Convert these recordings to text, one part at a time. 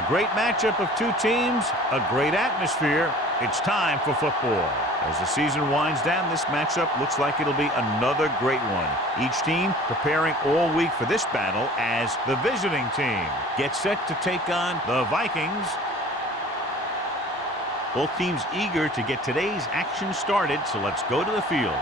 A great matchup of two teams, a great atmosphere. It's time for football. As the season winds down, this matchup looks like it'll be another great one. Each team preparing all week for this battle as the visiting team gets set to take on the Vikings. Both teams eager to get today's action started, so let's go to the field.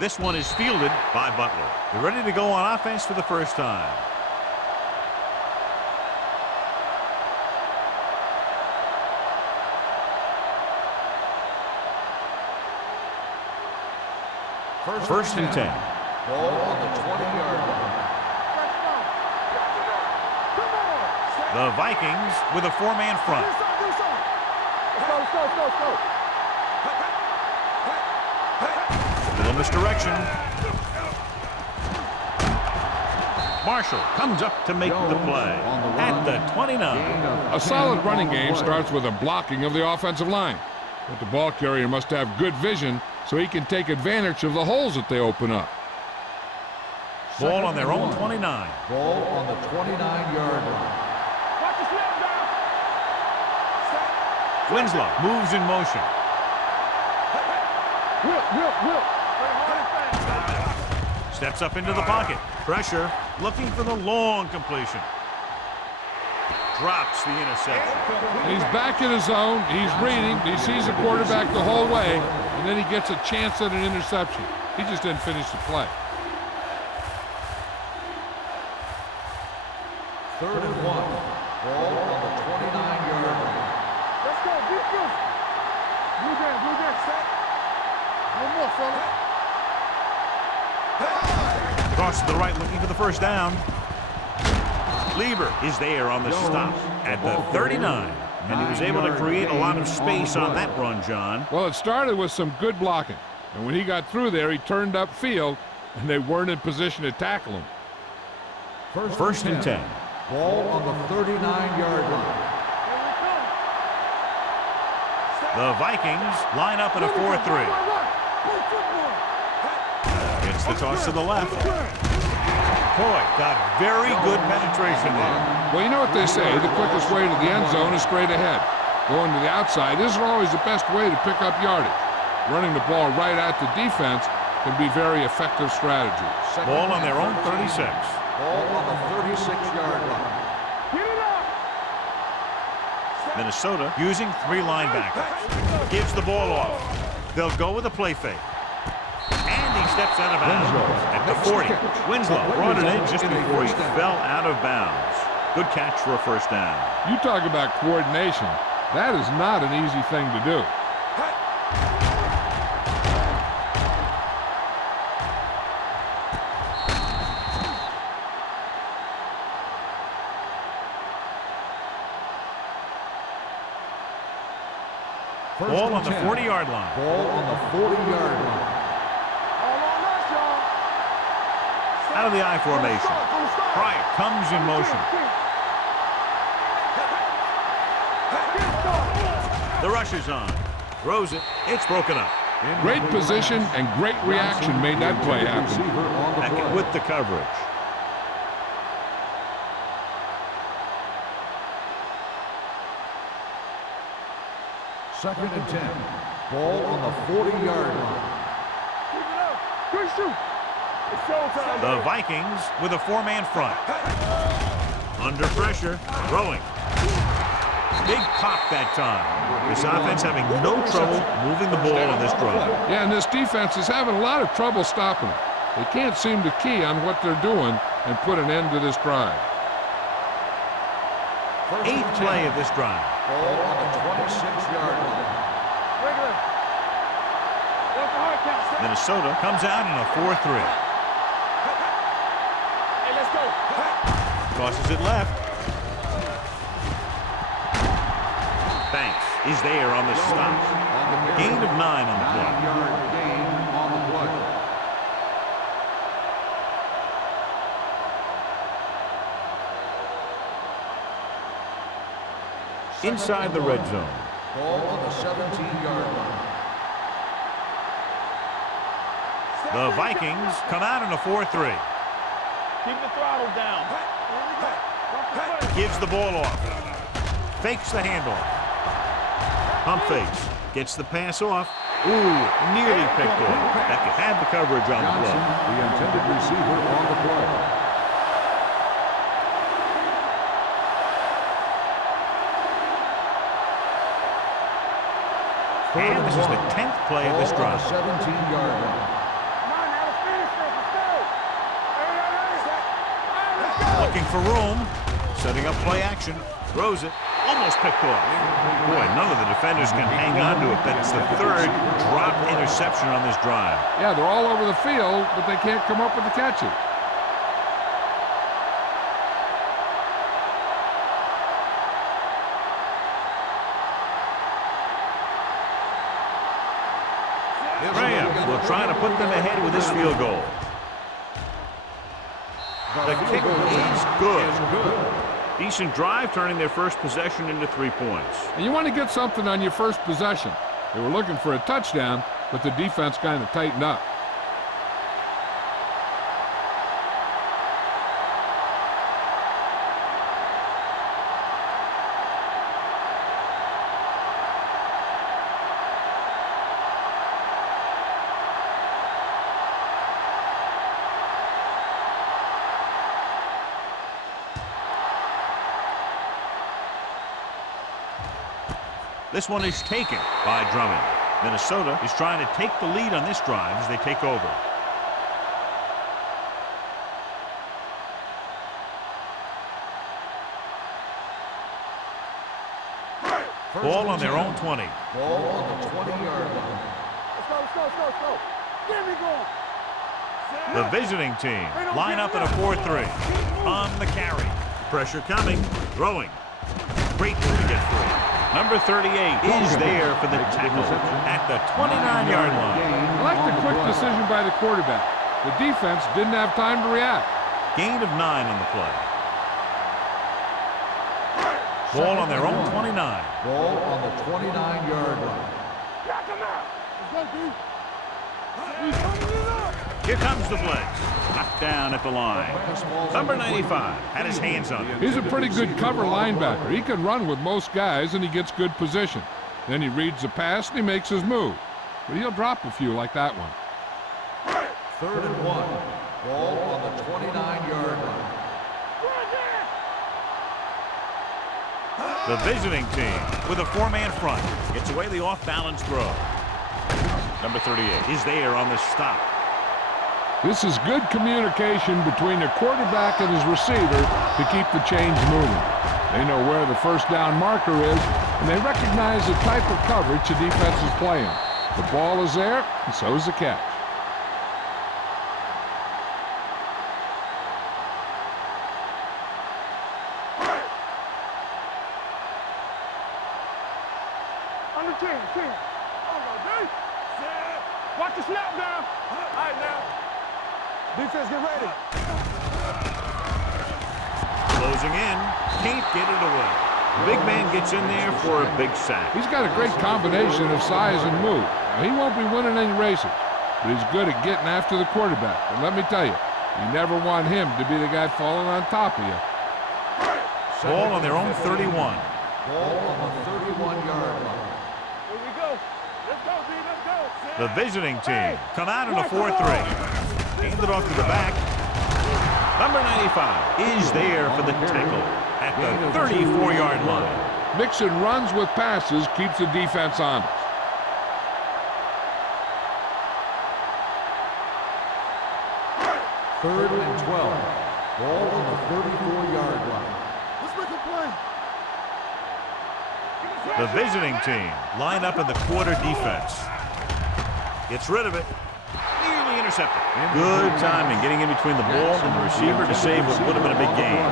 This one is fielded by Butler. They're ready to go on offense for the first time. First and 10. Ball on the 20-yard line. The Vikings with a four-man front. Let's go. Little misdirection. Marshall comes up to make the play at the 29. A solid running game starts with a blocking of the offensive line. But the ball carrier must have good vision so he can take advantage of the holes that they open up. Ball on their own 29. Ball on the 29-yard line. Winslow moves in motion. Steps up into the pocket. Pressure, looking for the long completion. Drops the interception. He's back in his zone. He's reading. He sees the quarterback the whole way, and then he gets a chance at an interception. He just didn't finish the play. 3rd and 1. Ball on the 29-yard line. Let's go, defense. Blue game, set. One more, fella. Cross to the right, looking for the first down. Lieber is there on the stop at the 39. And he was able to create a lot of space on that run, John. Well, it started with some good blocking. And when he got through there, he turned upfield, and they weren't in position to tackle him. First and 10. Ball on the 39-yard line. The Vikings line up in a 4-3. Gets the toss to the left. Boy, got very good penetration there. Well, you know what they say, the quickest way to the end zone is straight ahead. Going to the outside isn't always the best way to pick up yardage. Running the ball right at the defense can be very effective strategy. Ball on their own 36. Ball on the 36-yard line. Minnesota using three linebackers. Gives the ball off. They'll go with a play fake. And he steps out of bounds at the 40. Winslow brought it in just before he fell out of bounds. Good catch for a first down. You talk about coordination. That is not an easy thing to do. Ball on the 40-yard line. Ball on the 40-yard line. Out of the I formation. Pryor comes in motion. The rush is on. Throws it. It's broken up. Great position and great reaction made that play happen. Beckett with the coverage. Second and 10. Ball on the 40-yard line. The Vikings with a four-man front. Under pressure, throwing. Big pop that time. This offense having no trouble moving the ball on this drive. Yeah, and this defense is having a lot of trouble stopping it. They can't seem to key on what they're doing and put an end to this drive. Eighth play of this drive. Ball on the 26-yard line. Minnesota comes out in a 4-3. Hey, let's go. Crosses it left. Banks is there on the stop. Gain of 9 on the play. 9-yard gain on the play. Inside the red zone. Ball on the 17-yard line. The Vikings come out in a 4-3. Keep the throttle down. Gives the ball off. Fakes the handoff. Pump fakes. Gets the pass off. Ooh, nearly picked off. That could have the coverage on the Johnson, play. the intended receiver on the play. And this is the 10th play of this drive. 17-yard line. Looking for room. Setting up play action. Throws it. Almost picked off. Boy, none of the defenders can hang on to it. That's the third dropped interception on this drive. Yeah, they're all over the field, but they can't come up with the catches. Graham will try to put them ahead with this field goal. The kick is good. Decent drive, turning their first possession into 3 points. And you want to get something on your first possession. They were looking for a touchdown, but the defense kind of tightened up. This one is taken by Drummond. Minnesota is trying to take the lead on this drive as they take over. Ball on their own 20. Ball on the 20-yard line. Let's go. Get me going. The visiting team line up in a 4-3. On the carry. Pressure coming. Throwing. Great move to get through. Number 38 is there for the tackle at the 29-yard line. I like the quick decision by the quarterback. The defense didn't have time to react. Gain of 9 on the play. Ball on their own 29. Ball on the 29-yard line. Knock him out. Let's go, D. He's coming in up. Here comes the blitz. Knocked down at the line. Number 95 had his hands on it. He's a pretty good cover linebacker. He can run with most guys, and he gets good position. Then he reads the pass, and he makes his move. But he'll drop a few like that one. 3rd and 1. Ball on the 29-yard line. The visiting team with a 4-man front gets away the off-balance throw. Number 38 is there on the stop. This is good communication between the quarterback and his receiver to keep the chains moving. They know where the first down marker is, and they recognize the type of coverage the defense is playing. The ball is there, and so is the catch. Under 10. Watch the snap down. All right, now. Defense, get ready. Closing in. Can't get it away. The big man gets in there for a big sack. He's got a great combination of size and move. Now, he won't be winning any races, but he's good at getting after the quarterback. And let me tell you, you never want him to be the guy falling on top of you. Ball on their own 31. Ball on the 31-yard line. Here we go. Let's go, D. Let's go. The visiting team come out in a 4-3. Hand it off to the back. Number 95 is there for the tackle at the 34-yard line. Mixing runs with passes keeps the defense honest. Third and 12. Ball on the 34-yard line. Let's make a play. The visiting team line up in the quarter defense. Gets rid of it. Nearly intercepted. Good timing getting in between the ball and the receiver to save what would have been a big gain.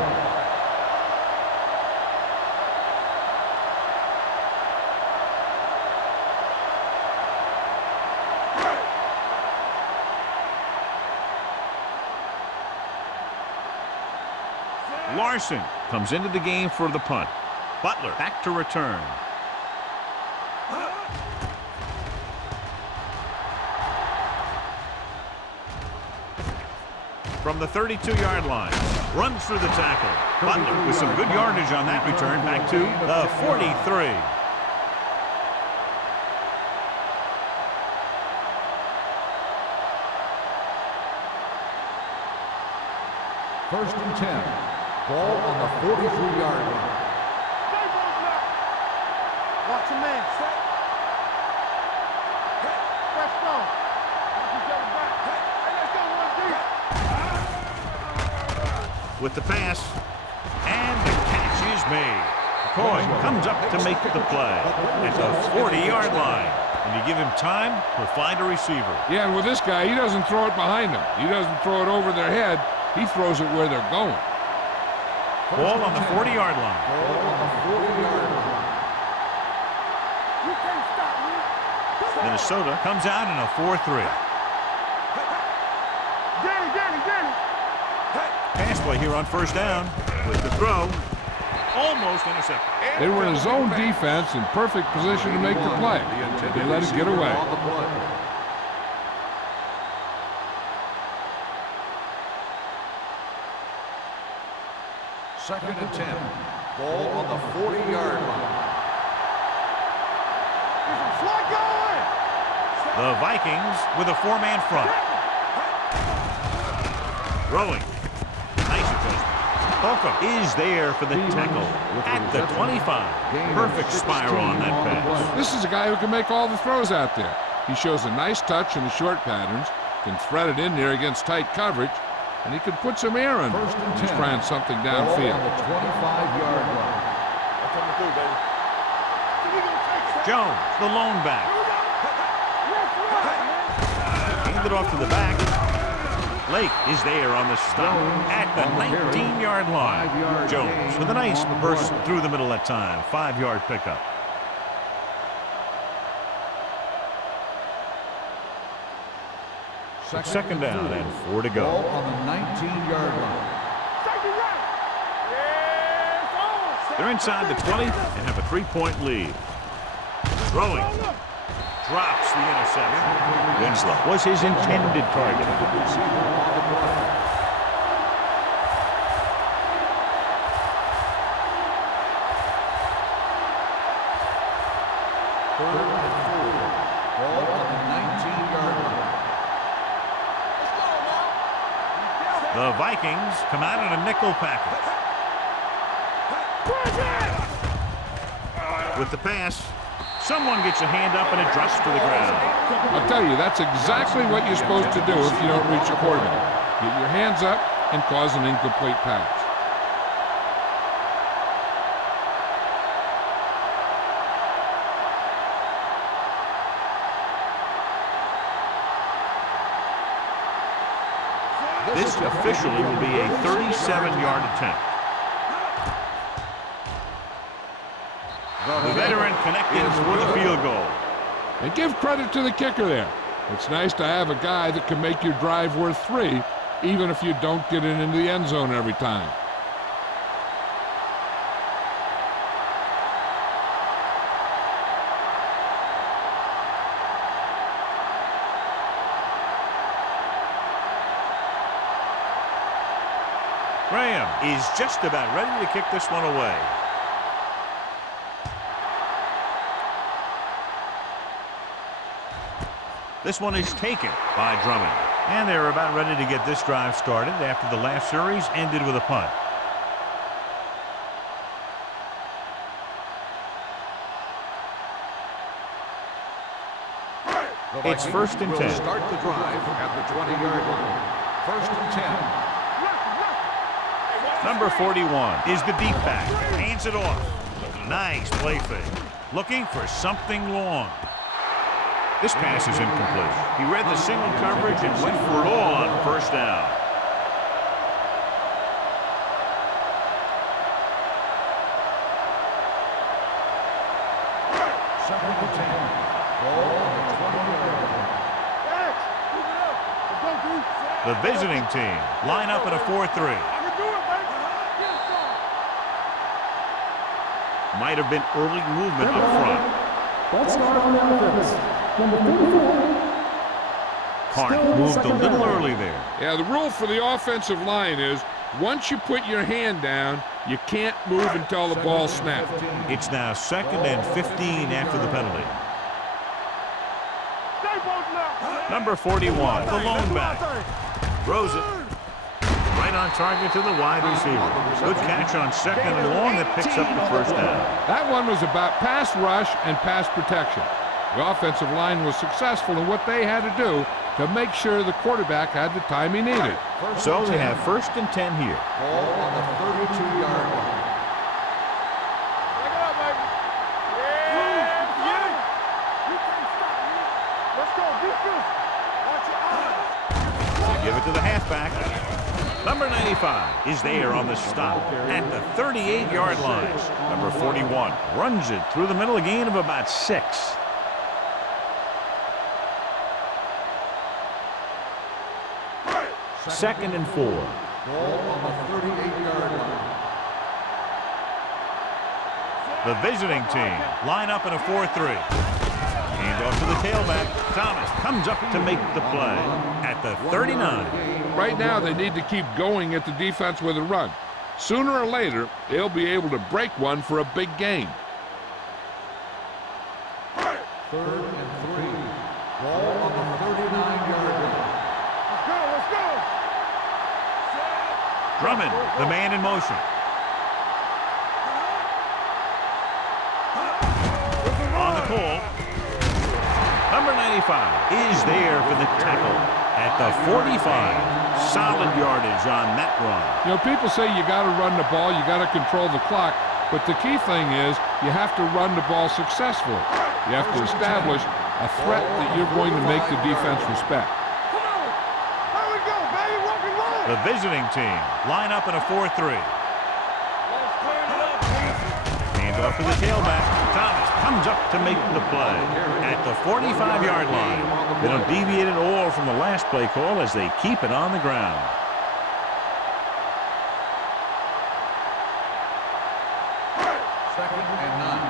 Larson comes into the game for the punt. Butler back to return. From the 32-yard line, runs through the tackle. Butler with some good yardage on that return, back to the 43. First and 10. Ball on the 43-yard line. Watch your man. Set. Let's go. Watch each other back. Hey, let's go, 1 deep. With the pass, and the catch is made. Coy comes up to make the play at the 40-yard line. When you give him time, he'll find a receiver. Yeah, and with this guy, he doesn't throw it behind them. He doesn't throw it over their head. He throws it where they're going. Ball on the 40-yard line. Ball on the 40-yard line. You can't stop me. Minnesota comes out in a 4-3. Get it. Pass play here on first down with the throw. Almost intercepted. They were in a zone defense in perfect position to make the play. They let it get away. On the play. Second and 10. Ball on the 40-yard line. There's a slot going. The Vikings with a 4-man front. Throwing. Nice adjustment. Holcomb is there for the tackle at the 25. Perfect spiral on that pass. This is a guy who can make all the throws out there. He shows a nice touch in the short patterns, can thread it in there against tight coverage, and he can put some air under it. He's trying something downfield. Ball on the 25-yard line. That's what I'm gonna do, baby. Jones, the lone back. Hand it off to the back. Lake is there on the stop at the 19-yard line. Jones with a nice burst through the middle that time. 5-yard pickup. Second down and 4 to Ball go. on the 19-yard line. They're inside the 20 and have a 3-point lead. Throwing. Drops the interception. Winslow was his intended target. Third and 4. Ball on the 19-yard line. The Vikings come out in a nickel package. With the pass, someone gets a hand up and it drops to the ground. I'll tell you, that's exactly what you're supposed to do if you don't reach a quarterback. Get your hands up and cause an incomplete pass. This officially will be a 37-yard attempt. The veteran connected for the field goal. And give credit to the kicker there. It's nice to have a guy that can make your drive worth 3, even if you don't get it into the end zone every time. Graham is just about ready to kick this one away. This one is taken by Drummond. And they're about ready to get this drive started after the last series ended with a punt. It's first and 10. Start the drive at the 20-yard line. First and 10. Number 41 is the deep back. Hands it off. Nice play fake. Looking for something long. This pass is incomplete. He read the single coverage and went for it all on first down. Second and 10. Ball on the 20-yard line. The visiting team line up in a 4-3. Might have been early movement up front. Let's start on offense. Number 34. Hart moved a little early there. Yeah, the rule for the offensive line is once you put your hand down, you can't move until the ball snaps. It's now 2nd and 15 after the penalty. Number 41, the lone back. Throws it. Right on target to the wide receiver. Good catch on 2nd and long that picks up the first down. That one was about pass rush and pass protection. The offensive line was successful in what they had to do to make sure the quarterback had the time he needed. So we have 1st and 10 here. Ball on the 32-yard line. They give it to the halfback. Number 95 is there on the stop at the 38-yard line. Number 41 runs it through the middle, a gain of about 6. Second and 4. Ball on the 38-yard line. The visiting team line up in a 4-3. Hand off to the tailback. Thomas comes up to make the play at the 39. Right now, they need to keep going at the defense with a run. Sooner or later, they'll be able to break one for a big gain. 3rd and 3. Ball on the 39-yard line. Let's go. Drummond, the man in motion. On the call. Number 95 is there for the tackle at the 45. Solid yardage on that run. You know, people say you got to run the ball, you got to control the clock, but the key thing is you have to run the ball successfully. You have to establish a threat that you're going to make the defense respect. Here we go, baby. Rock and roll. The visiting team line up in a 4-3. Hand off to the tailback. Thomas comes up to make the play at the 45-yard line. They don't deviate at all from the last play call as they keep it on the ground. Second and 9.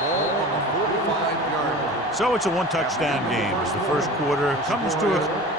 Ball on the 45-yard line. So it's a one-touchdown game as the first quarter comes to a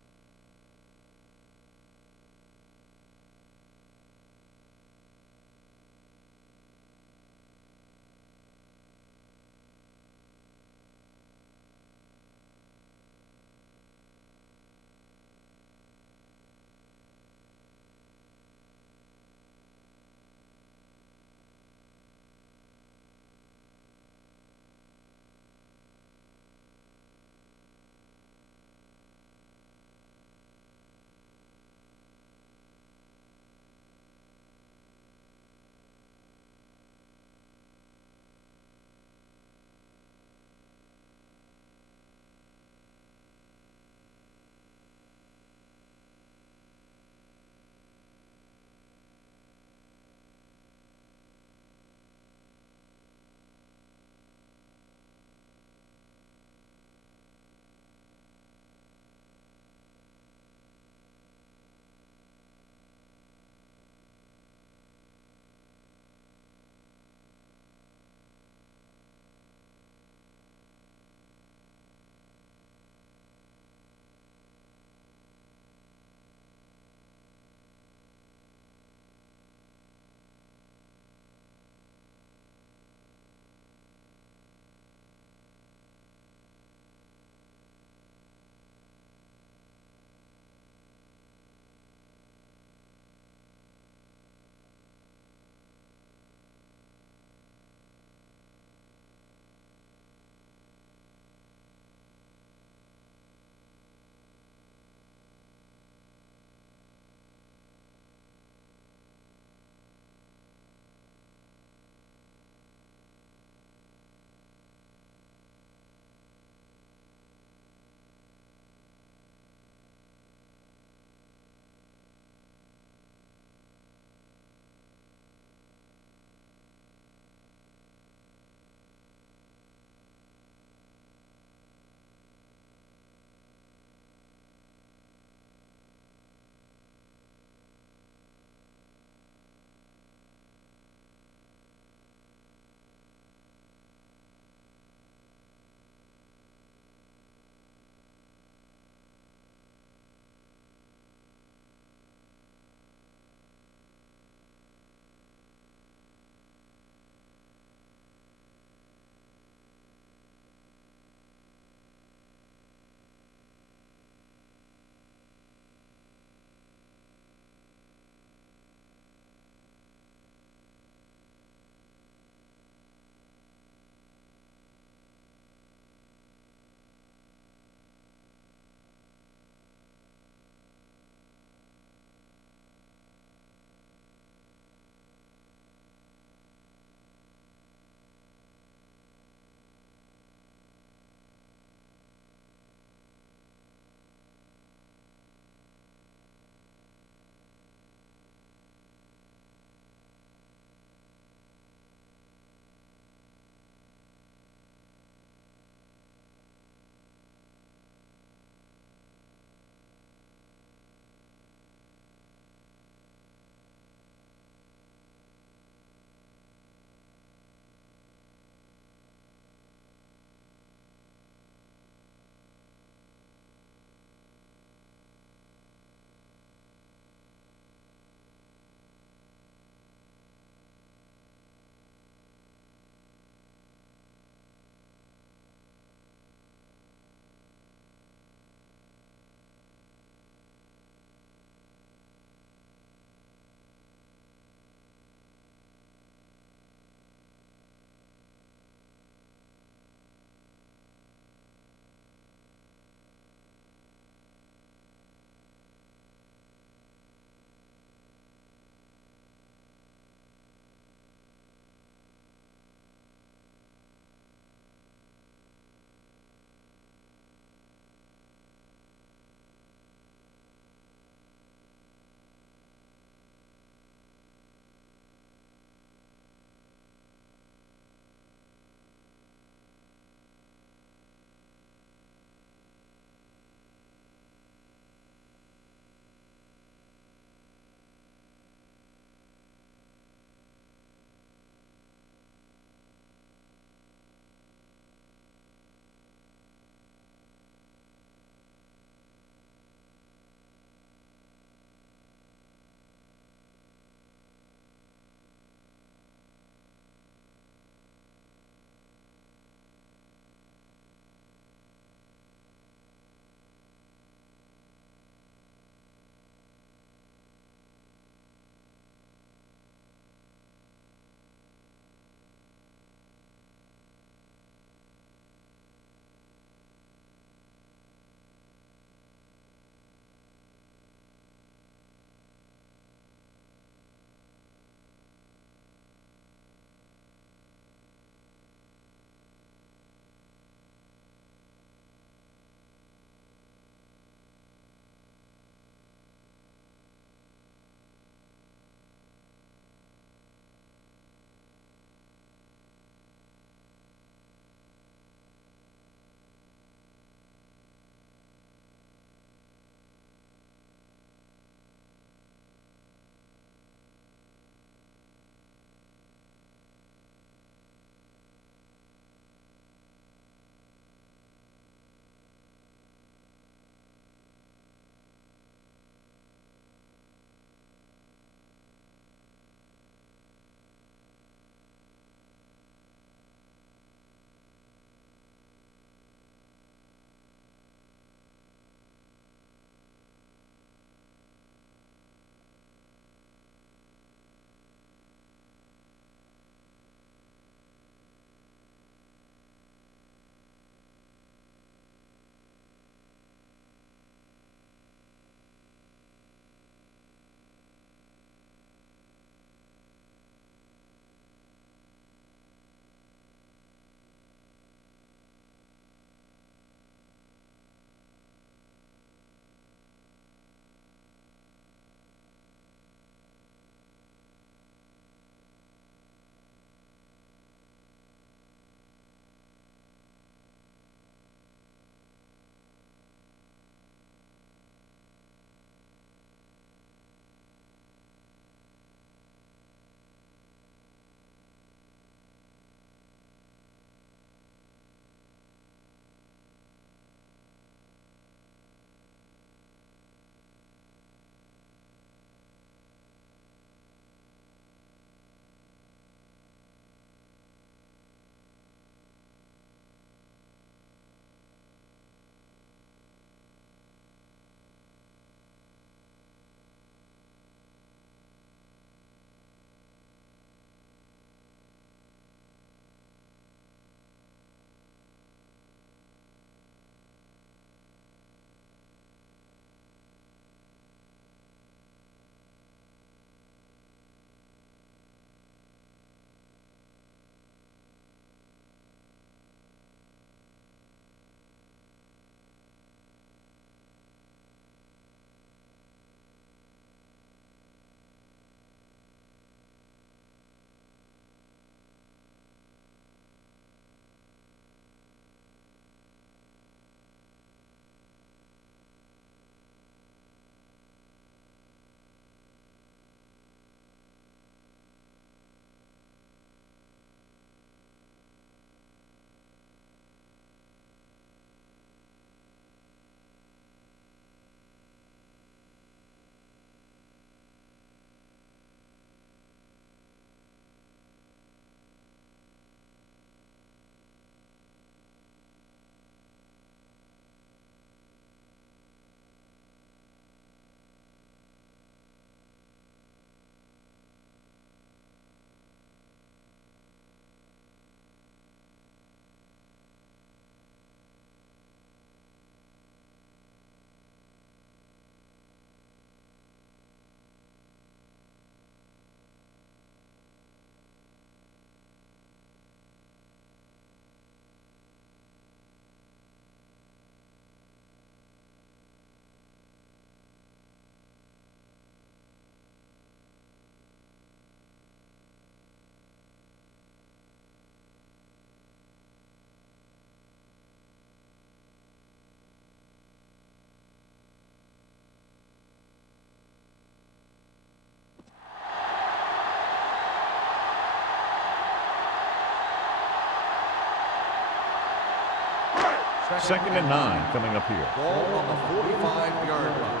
Second and 9 coming up here. Ball on the 45-yard line.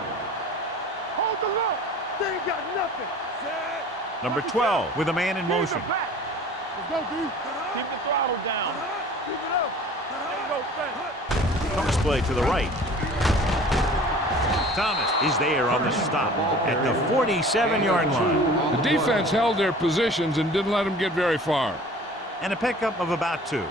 Hold the look. They ain't got nothing. Number 12 with a man in motion. Let's go, D. Keep the throttle down. Keep it up. There you go, fast. Comes play to the right. Thomas is there on the stop at the 47-yard line. The defense held their positions and didn't let them get very far. And a pickup of about 2.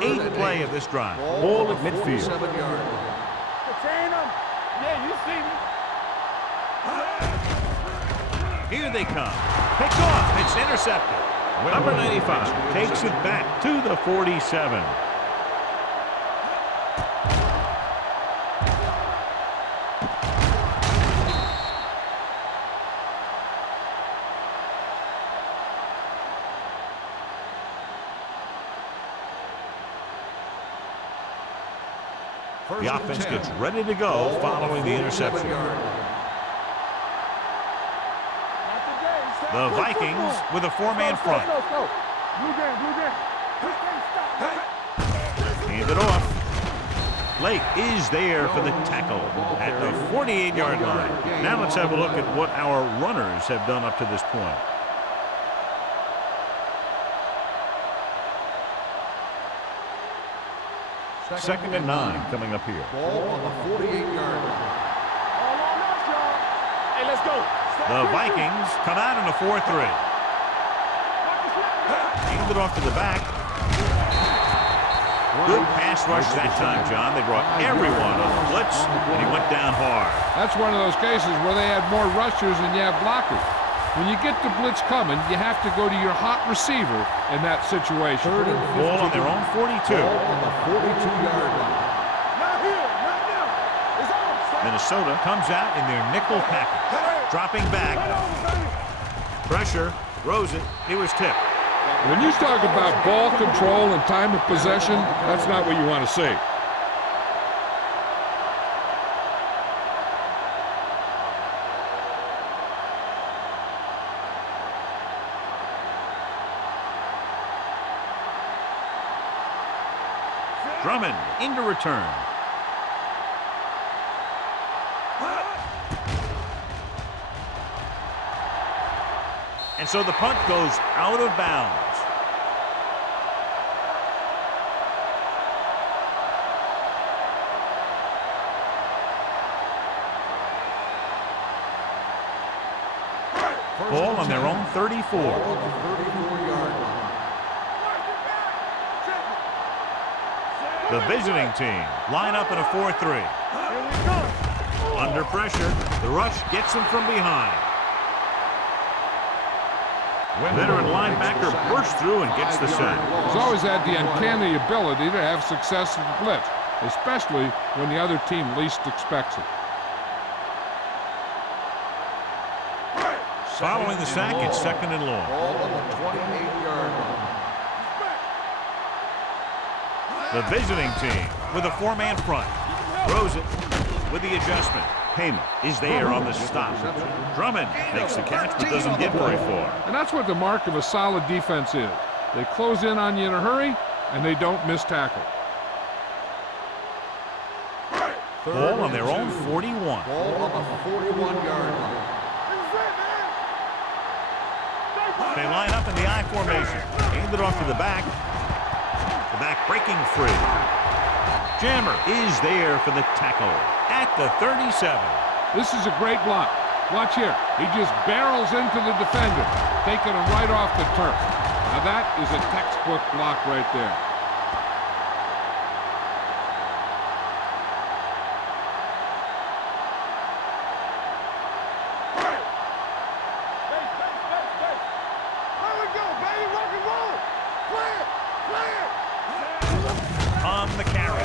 Eighth play of this drive. Ball at midfield. 7-yard line. Contain them. Yeah, you see me. Here they come. Picked off. It's intercepted. Number 95 takes it back to the 47. The offense gets ready to go following the interception. The Vikings with a 4-man front. Blue game, blue game. Hand it off. Blake is there for the tackle at the 48-yard line. Now let's have a look at what our runners have done up to this point. Second and 9 coming up here. Ball on the 48-yard line. All on us, y'all. Hey, let's go. The Vikings come out in a 4-3. Hand it off to the back. Good pass rush that time, John. They brought everyone on the blitz, and he went down hard. That's one of those cases where they had more rushers than you have blockers. When you get the blitz coming, you have to go to your hot receiver in that situation. Ball on their own 42. Ball on the 42-yard line. Not here, not now. It's on. Minnesota comes out in their nickel package. Dropping back. Pressure. Throws it. It was tipped. When you talk about ball control and time of possession, that's not what you want to see. Drummond into return. And so the punt goes out of bounds. Ball on their own 34. Ball on the 34-yard line. The visiting team line up in a 4-3. Under pressure, the rush gets them from behind. Veteran linebacker bursts through and gets the sack. He's always had the uncanny ability to have success in the blitz, especially when the other team least expects it. Following the sack, it's second and long. Ball on the 28-yard line. The visiting team with a 4-man front. Throws it with the adjustment. Payment is there on the stop. Drummond makes the catch but doesn't get very far. And that's what the mark of a solid defense is. They close in on you in a hurry, and they don't miss tackle. Ball on their own 41. Ball on the 41-yard line. They line up in the I formation. Hand it off to the back. The back breaking free. Jammer is there for the tackle at the 37. This is a great block. Watch here. He just barrels into the defender, taking him right off the turf. Now that is a textbook block right there. On the carry.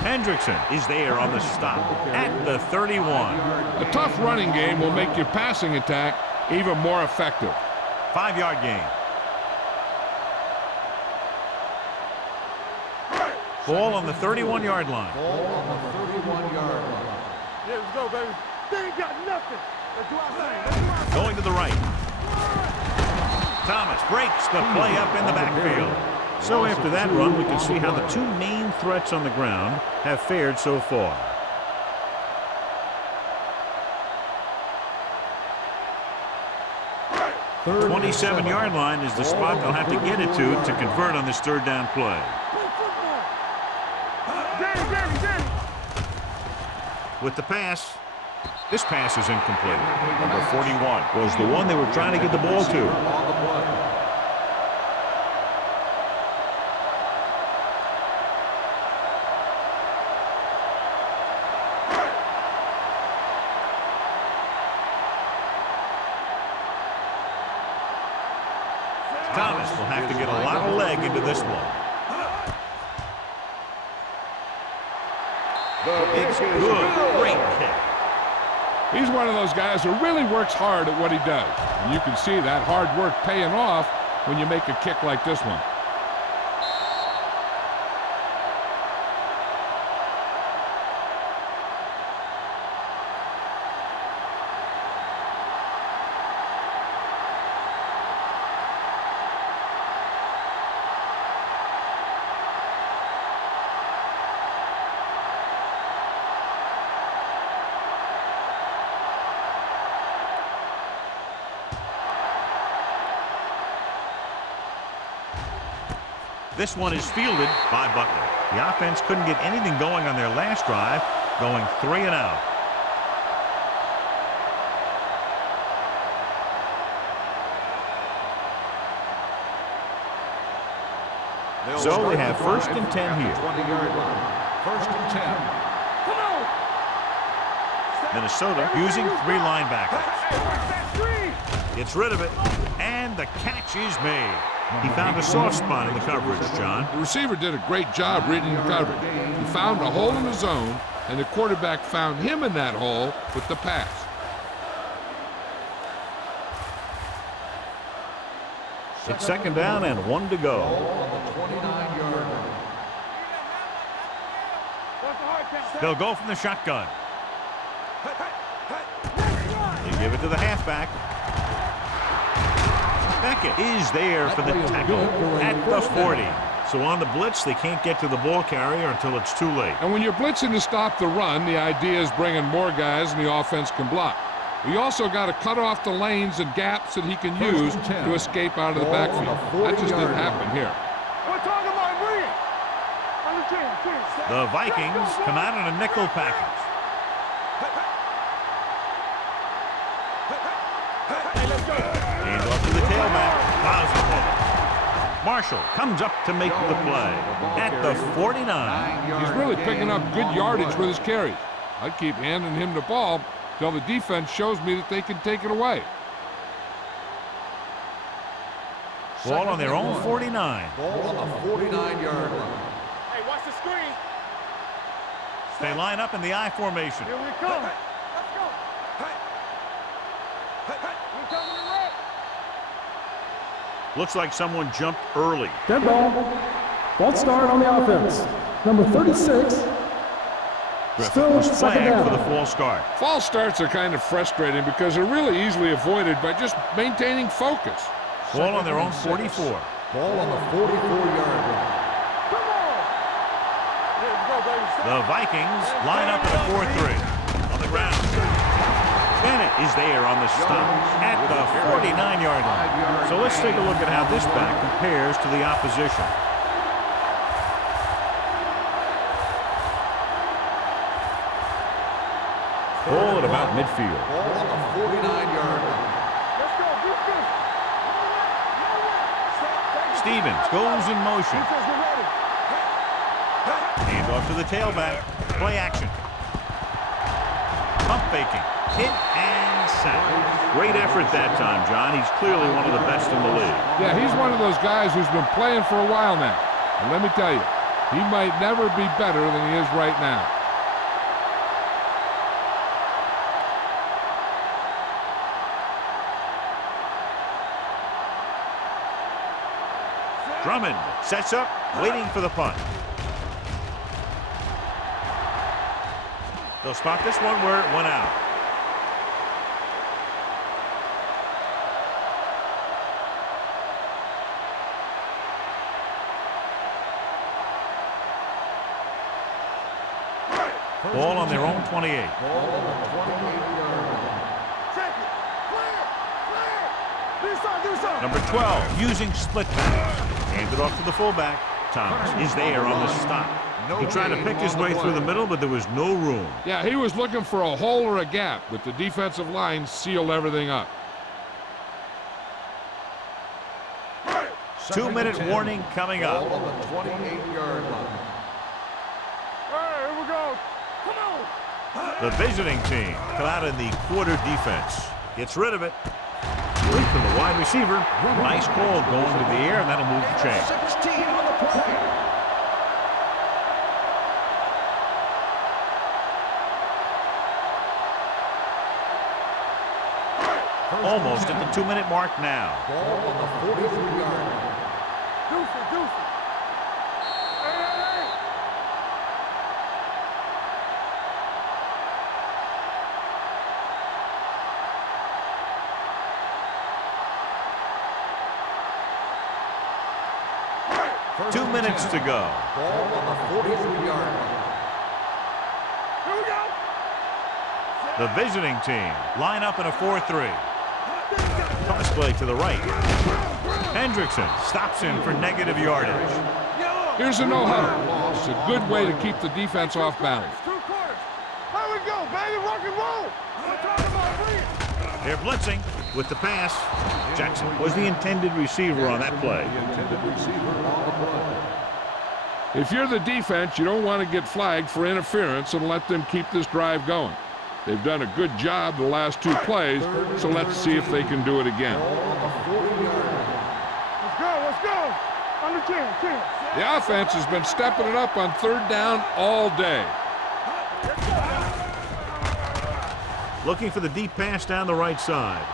Hendrickson is there on the stop at the 31. A tough running game will make your passing attack even more effective. 5-yard gain. Ball on the 31-yard line. Ball on the 31-yard line. Yeah, let's go, baby. They ain't got nothing. Let's do our thing. Let's do our thing. Going to the right. Thomas breaks the play up in the backfield. So after that run, we can see how the two main threats on the ground have fared so far. The 27-yard line is the spot they'll have to get it to convert on this third down play. With the pass, this pass is incomplete. Number 41 was the one they were trying to get the ball to. Thomas will have to get a lot of leg into this one. It's good. Great kick. He's one of those guys who really works hard at what he does. And you can see that hard work paying off when you make a kick like this one. This one is fielded by Butler. The offense couldn't get anything going on their last drive, going 3 and out. So they have 1st and 10 here. 20-yard line. 1st and 10. Minnesota using 3 linebackers. Gets rid of it, and the catch is made. He found a soft spot in the coverage, John. The receiver did a great job reading the coverage. He found a hole in the zone, and the quarterback found him in that hole with the pass. It's 2nd down and 1 to go. On the 29-yard line. They'll go from the shotgun. They give it to the halfback. Beckett is there for the tackle at the 40. So on the blitz, they can't get to the ball carrier until it's too late. And when you're blitzing to stop the run, the idea is bringing more guys and the offense can block. We also got to cut off the lanes and gaps that he can use to escape out of the backfield. That just didn't happen here. The Vikings come out in a nickel package. Hands off to the tailback. Fouls the ball. Marshall comes up to make the play at the 49. He's really picking up good yardage with his carries. I'd keep handing him the ball till the defense shows me that they can take it away. Ball on their own 49. Ball on the 49-yard line. Hey, watch the screen. They line up in the I formation. Here we come. Let's go. We coming in red. Looks like someone jumped early. Dead ball. False start on the offense. Number 36. Still Was 2nd flagged for the down. false start. False starts are kind of frustrating because they're really easily avoided by just maintaining focus. Ball on their own 44. Ball on the 44-yard line. Come on. Let's go, baby. The Vikings line up in a 4-3. On the ground. Bennett is there on the stop at the 49-yard line. So let's take a look at how this back compares to the opposition. Ball at about midfield. Ball on the 49-yard line. Let's go. Defense. Stevens goes in motion. Defense, get ready. Hand off to the tailback. Play action. Pump faking. Hit and sack. Great effort that time, John. He's clearly one of the best in the league. Yeah, he's one of those guys who's been playing for a while now. And let me tell you, he might never be better than he is right now. Drummond sets up, waiting for the punt. They'll spot this one where it went out. Ball on their own 28. Ball on the 28-yard line. Check it. Clear. Clear. Do something. Number 12 using split pass. Hand it off to the fullback. Thomas is there on the stop. He tried to pick his way through the middle, but there was no room. Yeah, he was looking for a hole or a gap, but the defensive line sealed everything up. 2-minute warning coming up. Ball on the 28-yard line. All right, here we go. Come on. The visiting team come out in the quarter defense. Gets rid of it. Leap from the wide receiver. Nice call going to the air, and that'll move the chain. 16 on the play. Almost at the 2-minute mark now. Ball on the 43-yard line. Deuce it. Hey. First 2 and minutes 10. to go. Ball on the 43-yard line. Here we go. The visiting team line up in a 4-3. Toss play to the right. Hendrickson stops him for negative yardage. Here's a no-huddle. It's a good way to keep the defense off balance. 2 quarters. Here we go, baby. Rock and roll. I'm talking about bringing. They're blitzing with the pass. Jackson was the intended receiver on that play. The intended receiver on the play. If you're the defense, you don't want to get flagged for interference and let them keep this drive going. They've done a good job the last 2 plays, so let's see if they can do it again. Ball on the 40-yard line. Let's go. Under 10. The offense has been stepping it up on 3rd down all day. Looking for the deep pass down the right side.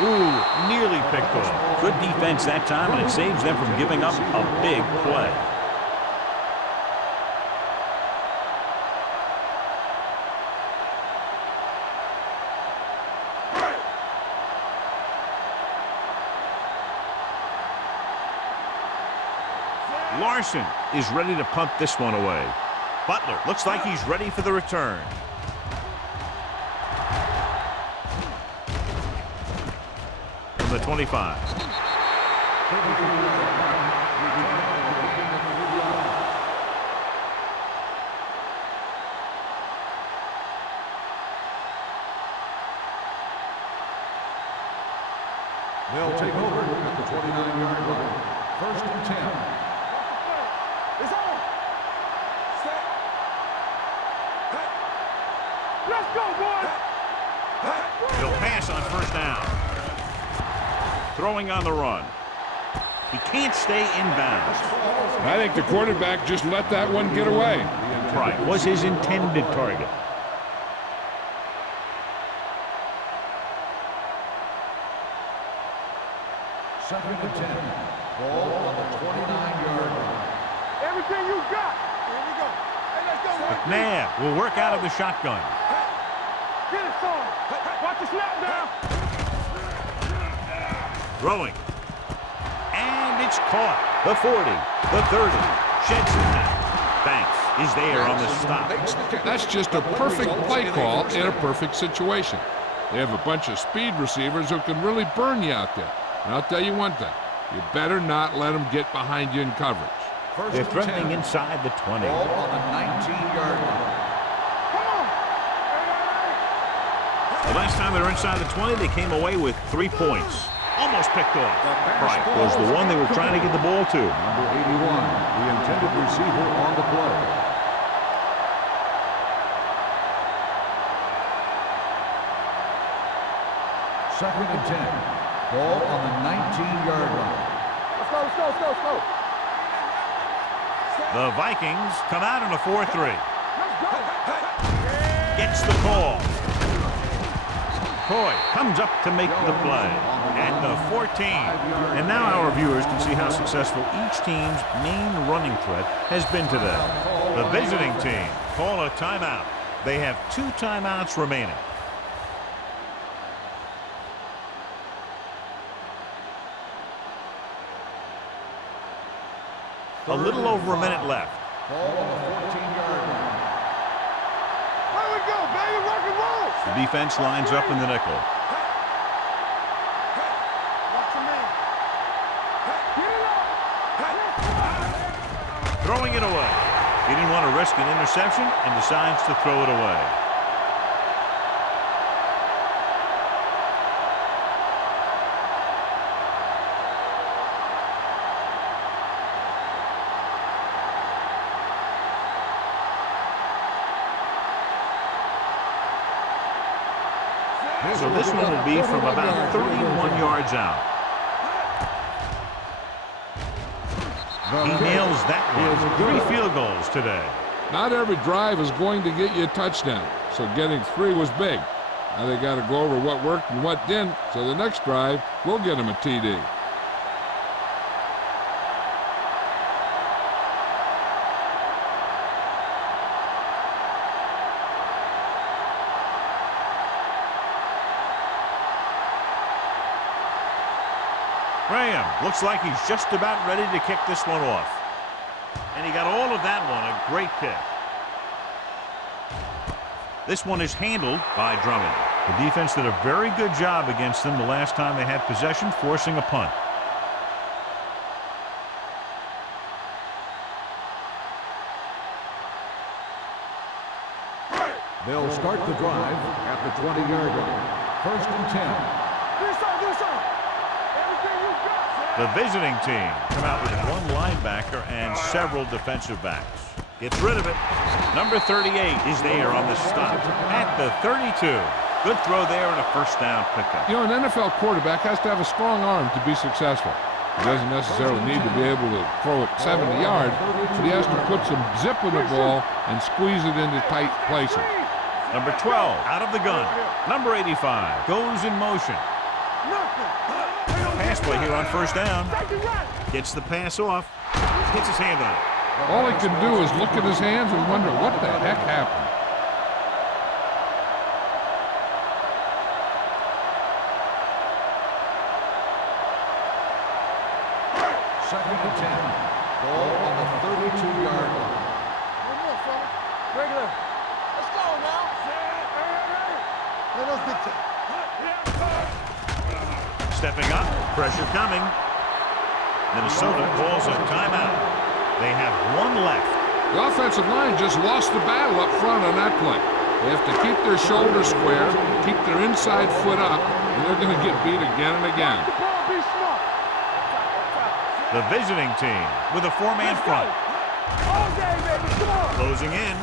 Ooh, nearly picked off. Good defense that time, and it saves them from giving up a big play. Larson is ready to punt this one away. Butler looks like he's ready for the return. From the 25. They'll take over at the 29-yard line. First and 10. It's on. Set. Let's go, boys. He'll pass on first down. Throwing on the run. He can't stay inbounds. I think the quarterback just let that one get away. Right, was his intended target. Second and 10. Ball on the 29-yard line. Everything you got. Here we go. Hey, let's go. McNabb will work out of the shotgun. Get it, son. Watch the snap down. Throwing. And it's caught. The 40, the 30. Sheds the pack. Banks is there on the stop. That's just a perfect play call in a perfect situation. They have a bunch of speed receivers who can really burn you out there. And I'll tell you one thing. You better not let them get behind you in coverage. First They're and threatening 10. inside the 20. Ball on the 19-yard line. Come on. The last time they were inside the 20, they came away with 3 points. Almost picked off. Right, was the one they were trying to get the ball to. Number 81, the intended receiver on the play. Second and 10. Ball on the 19-yard line. Let's go. The Vikings come out in a 4-3. Let's go. Gets the call. Coy comes up to make the play at the 14. And now our viewers can see how successful each team's main running threat has been today. The visiting team call a timeout. They have 2 timeouts remaining. A little over a minute left. Ball on the 14-yard line. defense lines up in the nickel. Throwing it away. He didn't want to risk an interception and decides to throw it away. So this one will be from about 31 yards out. He nails that one. 3 field goals today. Not every drive is going to get you a touchdown, so getting 3 was big. Now they got to go over what worked and what didn't, so the next drive will get him a TD. Graham looks like he's just about ready to kick this one off. And he got all of that one. A great kick. This one is handled by Drummond. The defense did a very good job against them the last time they had possession, forcing a punt. They'll start the drive at the 20-yard line. 1st and 10. The visiting team come out with 1 linebacker and several defensive backs. Gets rid of it. Number 38 is there on the stop at the 32. Good throw there and a 1st down pickup. You know, an NFL quarterback has to have a strong arm to be successful. He doesn't necessarily need to be able to throw it 70 yards, but he has to put some zip in the ball and squeeze it into tight places. Number 12 out of the gun. Number 85 goes in motion. Pass play here on 1st down. Gets the pass off. Gets his hand on it. All he can do is look at his hands and wonder what the heck happened. Second and 10. Ball on the 32-yard line. Regular. Let's go now. Let us dictate. Stepping up, pressure coming. Minnesota calls a timeout. They have 1 left. The offensive line just lost the battle up front on that play. They have to keep their shoulders square, keep their inside foot up, and they're going to get beat again and again. The visiting team with a 4-man front. Closing in.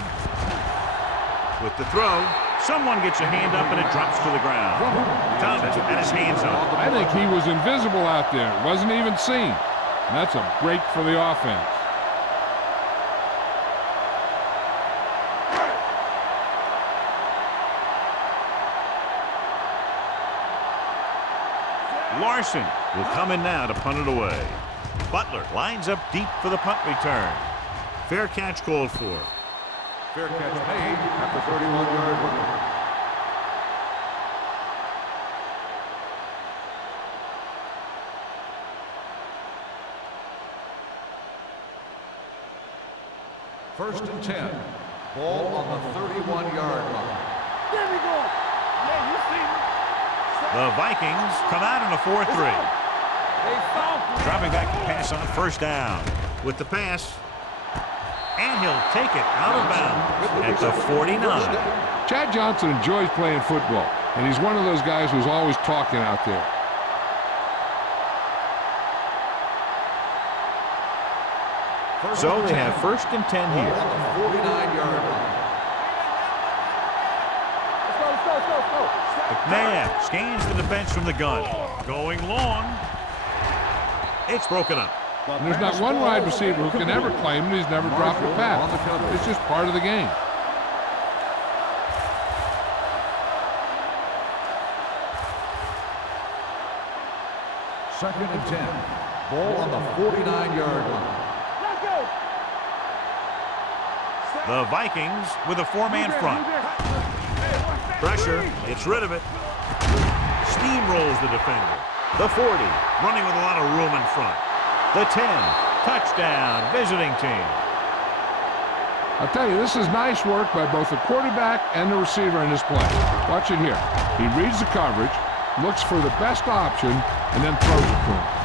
With the throw. Someone gets a hand up and it drops to the ground. Thomas had his hands up. I think he was invisible out there. Wasn't even seen. And that's a break for the offense. Larson will come in now to punt it away. Butler lines up deep for the punt return. Fair catch called for. Fair catch made at the 31-yard line. First and 10. Ball on the 31-yard line. There we go. Yeah, you see me. The Vikings come out in a 4-3. Dropping back to pass on 1st down. With the pass. And he'll take it out of bounds at the 49. Chad Johnson enjoys playing football, and he's one of those guys who's always talking out there. So they have 1st and 10 here. On the 49-yard line. Let's go. McMahon scans the defense from the gun. Going long. It's broken up. And there's not one wide receiver who can ever claim that he's never dropped a pass. It's just part of the game. Second and 10. Ball on the 49-yard line. Let's go. The Vikings with a 4-man front. Pressure, gets rid of it. Steamrolls the defender. The 40, running with a lot of room in front. The 10, touchdown, visiting team. I'll tell you, this is nice work by both the quarterback and the receiver in this play. Watch it here. He reads the coverage, looks for the best option, and then throws it to him.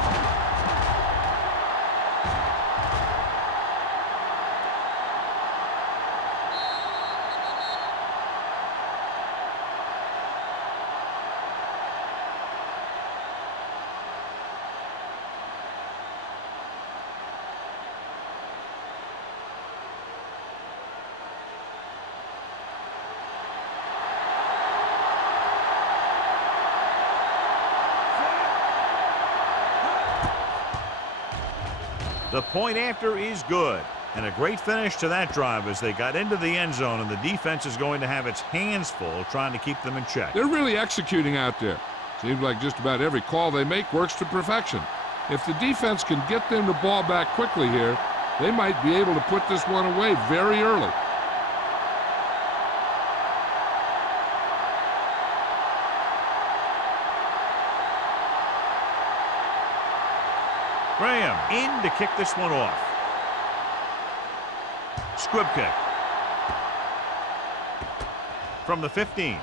The point after is good. And a great finish to that drive as they got into the end zone, and the defense is going to have its hands full trying to keep them in check. They're really executing out there. Seems like just about every call they make works to perfection. If the defense can get them the ball back quickly here, they might be able to put this one away very early. Graham in to kick this one off. Squib kick. From the 15.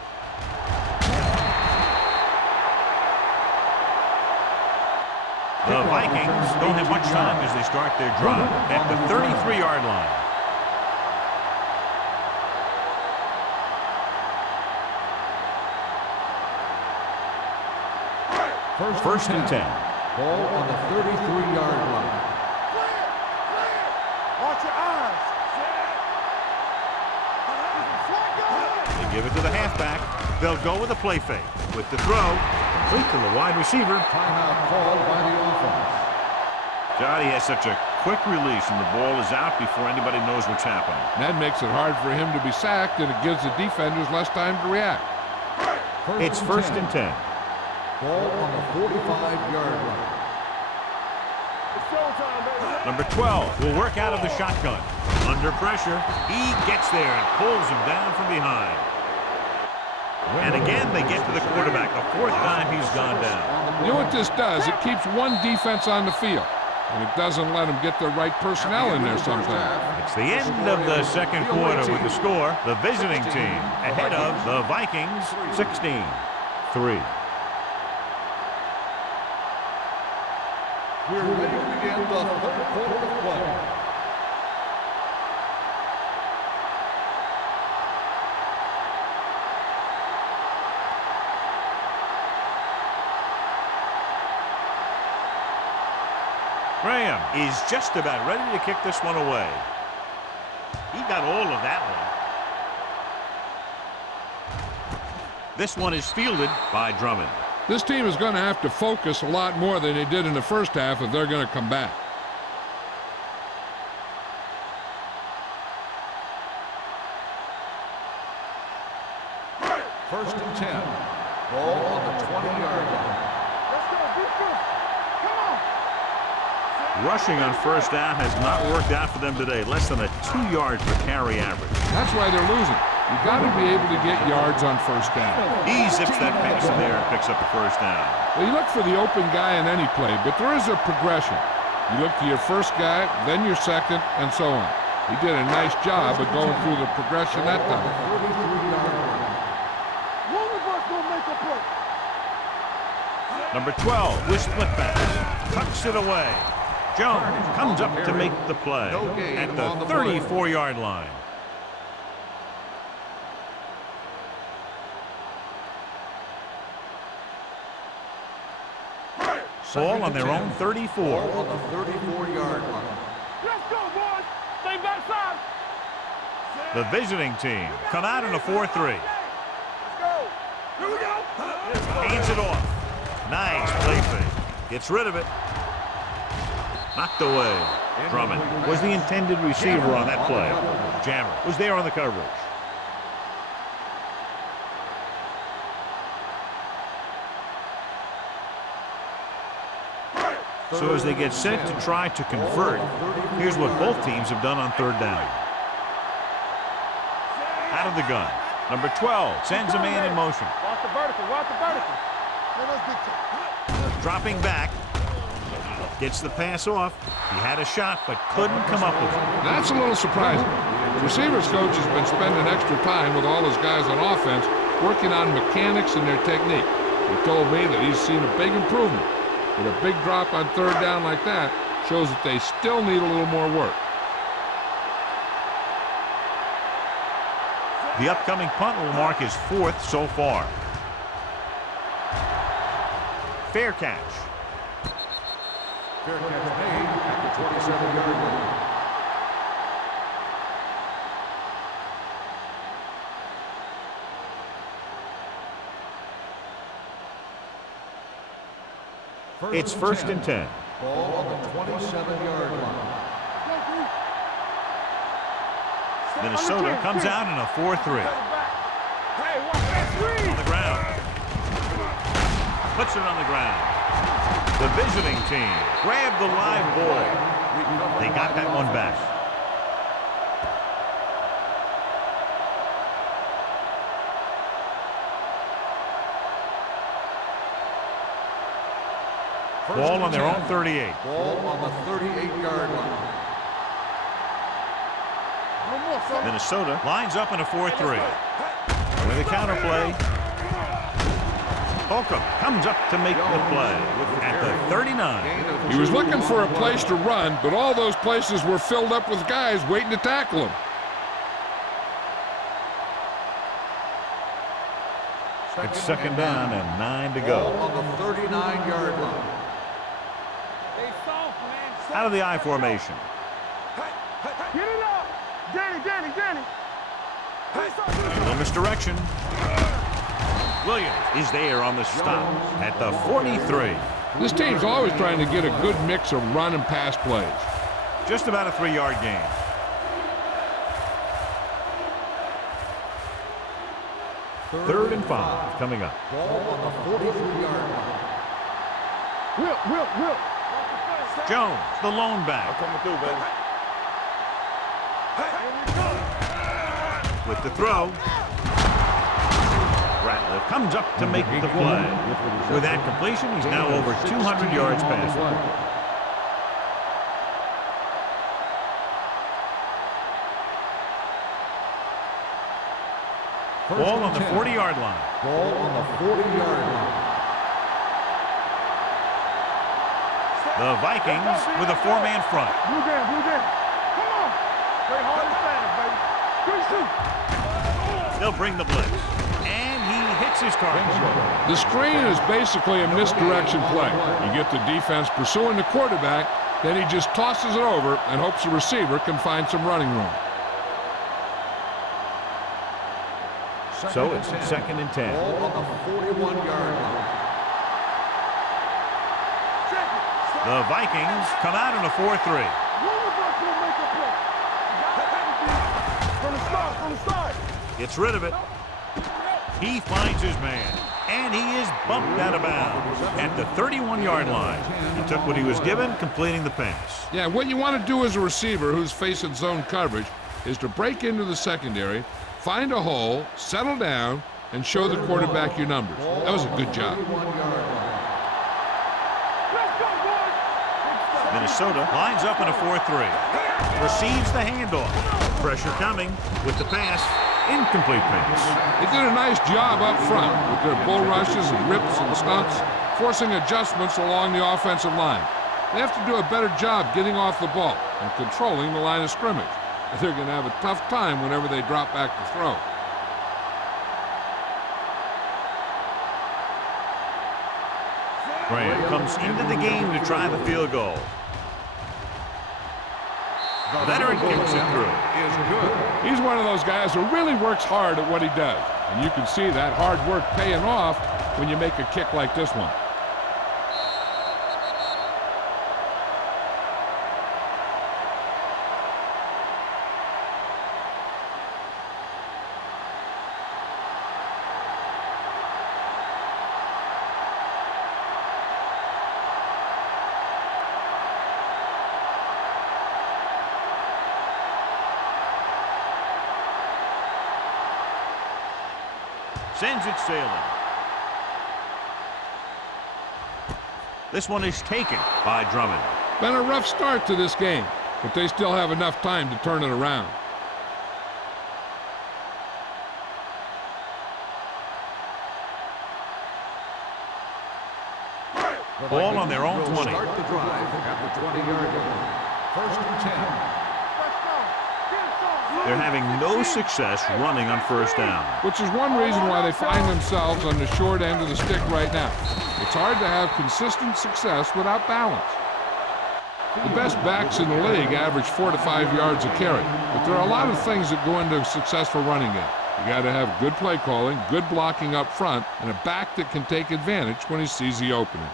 The Vikings don't have much time as they start their drive at the 33-yard line. First and 10. Ball on the 33-yard line. Watch your eyes. They give it to the halfback. They'll go with a play fake. With the throw, complete to the wide receiver. Timeout called by the offense. God, he has such a quick release, and the ball is out before anybody knows what's happening. That makes it hard for him to be sacked, and it gives the defenders less time to react. It's first and 10. Ball on the 45-yard line. It's showtime, baby. Number 12 will work out of the shotgun. Under pressure, he gets there and pulls him down from behind. And again, they get to the quarterback. The fourth time he's gone down. You know what this does? It keeps one defense on the field, and it doesn't let them get the right personnel in there sometimes. It's the end of the second quarter with the score. The visiting team ahead of the Vikings 16-3. We're ready to begin the third quarter of play. Graham is just about ready to kick this one away. He got all of that one. This one is fielded by Drummond. This team is going to have to focus a lot more than they did in the first half if they're going to come back. First and 10. Ball on the 20-yard line. Let's go, defense. Come on. Rushing on first down has not worked out for them today. Less than a 2 yards per carry average. That's why they're losing. You've got to be able to get yards on first down. He zips that pass in there and picks up a first down. Well, you look for the open guy in any play, but there is a progression. You look to your first guy, then your second, and so on. He did a nice job of going through the progression that time. 33-yard line. One of us gonna make a play. Number 12 with split pass. Tucks it away. Jones comes up to make the play at the 34-yard line. Ball on their own 34. Ball on the 34-yard line. Let's go, boys. Stay backside. The visiting team come out in a 4-3. Let's go. Here we go. Hands it off. Nice play fake. Gets rid of it. Knocked away. Drummond was the intended receiver on that play. Jammer was there on the coverage. So as they get set to try to convert, here's what both teams have done on third down. Out of the gun. Number 12 sends a man in motion. Watch the vertical. Watch the vertical. Let us big time. Dropping back. Gets the pass off. He had a shot, but couldn't come up with it. That's a little surprising. The receivers coach has been spending extra time with all his guys on offense working on mechanics and their technique. He told me that he's seen a big improvement. But a big drop on third down like that shows that they still need a little more work. The upcoming punt will mark his 4th so far. Fair catch. Fair catch made at the 27-yard line. It's 1st and 10. Ball on the 27-yard line. Minnesota comes out in a 4-3. On the ground. Puts it on the ground. The visiting team grabbed the live ball. They got that one back. Ball on their own 38. Ball on the 38-yard line. Minnesota lines up in a 4-3. With a counter play. Holcomb comes up to make the play at the 39. He was looking for a place to run, but all those places were filled up with guys waiting to tackle him. It's 2nd down and 9 to go. Ball on the 39-yard line. Out of the I formation. Get it up! Danny! A little misdirection. Williams is there on the stop at the 43. This team's always trying to get a good mix of run and pass plays. Just about a 3-yard gain. Third and 5 coming up. Ball on the 43-yard line. Will. Jones, the lone back. Coming through, baby. With the throw. Ratliff comes up to make the play. With that completion, he's now over 200 yards passing. Ball on the 40-yard line. Ball on the 40-yard line. The Vikings with a 4-man front. Blue game. Come on. Play hard and fast, baby. Good shoot. They'll bring the blitz. And he hits his target. The screen is basically a misdirection play. You get the defense pursuing the quarterback, then he just tosses it over and hopes the receiver can find some running room. So it's 2nd and 10. Ball on the 41-yard line. The Vikings come out in a 4-3. From the start. Gets rid of it. He finds his man. And he is bumped out of bounds at the 31-yard line. He took what he was given, completing the pass. Yeah, what you want to do as a receiver who's facing zone coverage is to break into the secondary, find a hole, settle down, and show the quarterback your numbers. That was a good job. Minnesota lines up in a 4-3. Receives the handoff. Pressure coming with the pass. Incomplete pass. They did a nice job up front with their bull rushes and rips and stunts, forcing adjustments along the offensive line. They have to do a better job getting off the ball and controlling the line of scrimmage. They're going to have a tough time whenever they drop back to throw. Graham comes into the game to try the field goal. Veteran kicks it through. He's one of those guys who really works hard at what he does. And you can see that hard work paying off when you make a kick like this one. Sends it sailing. This one is taken by Drummond. Been a rough start to this game, but they still have enough time to turn it around. Ball on their own 20. Start the drive at the 20-yard line. First and 10. They're having no success running on first down. Which is one reason why they find themselves on the short end of the stick right now. It's hard to have consistent success without balance. The best backs in the league average 4 to 5 yards a carry, but there are a lot of things that go into a successful running game. You got to have good play calling, good blocking up front, and a back that can take advantage when he sees the opening.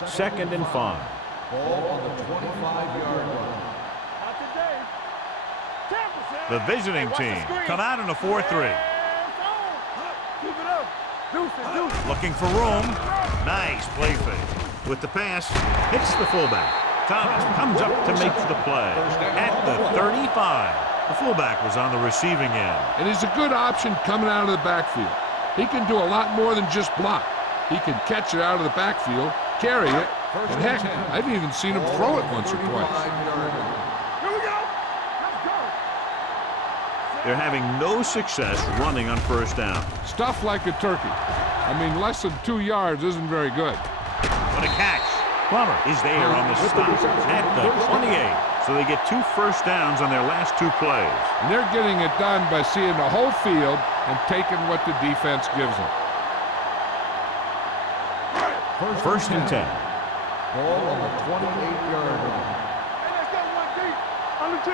2nd and 5. Ball on the 25-yard line. The visiting team come out in a 4-3. Looking for room. Nice play fake. With the pass, hits the fullback. Thomas comes up to make the play. At the 35. The fullback was on the receiving end. And he's a good option coming out of the backfield. He can do a lot more than just block. He can catch it out of the backfield, carry it, and heck, I've even seen him throw it once or twice. They're having no success running on first down. Stuff like a turkey. I mean, less than 2 yards isn't very good. What a catch. Plummer is there on the stop at the 28. So they get 2 first downs on their last 2 plays. And they're getting it done by seeing the whole field and taking what the defense gives them. First and 10. Ball on the 28-yard line. Hey, let's go one deep. On the 10.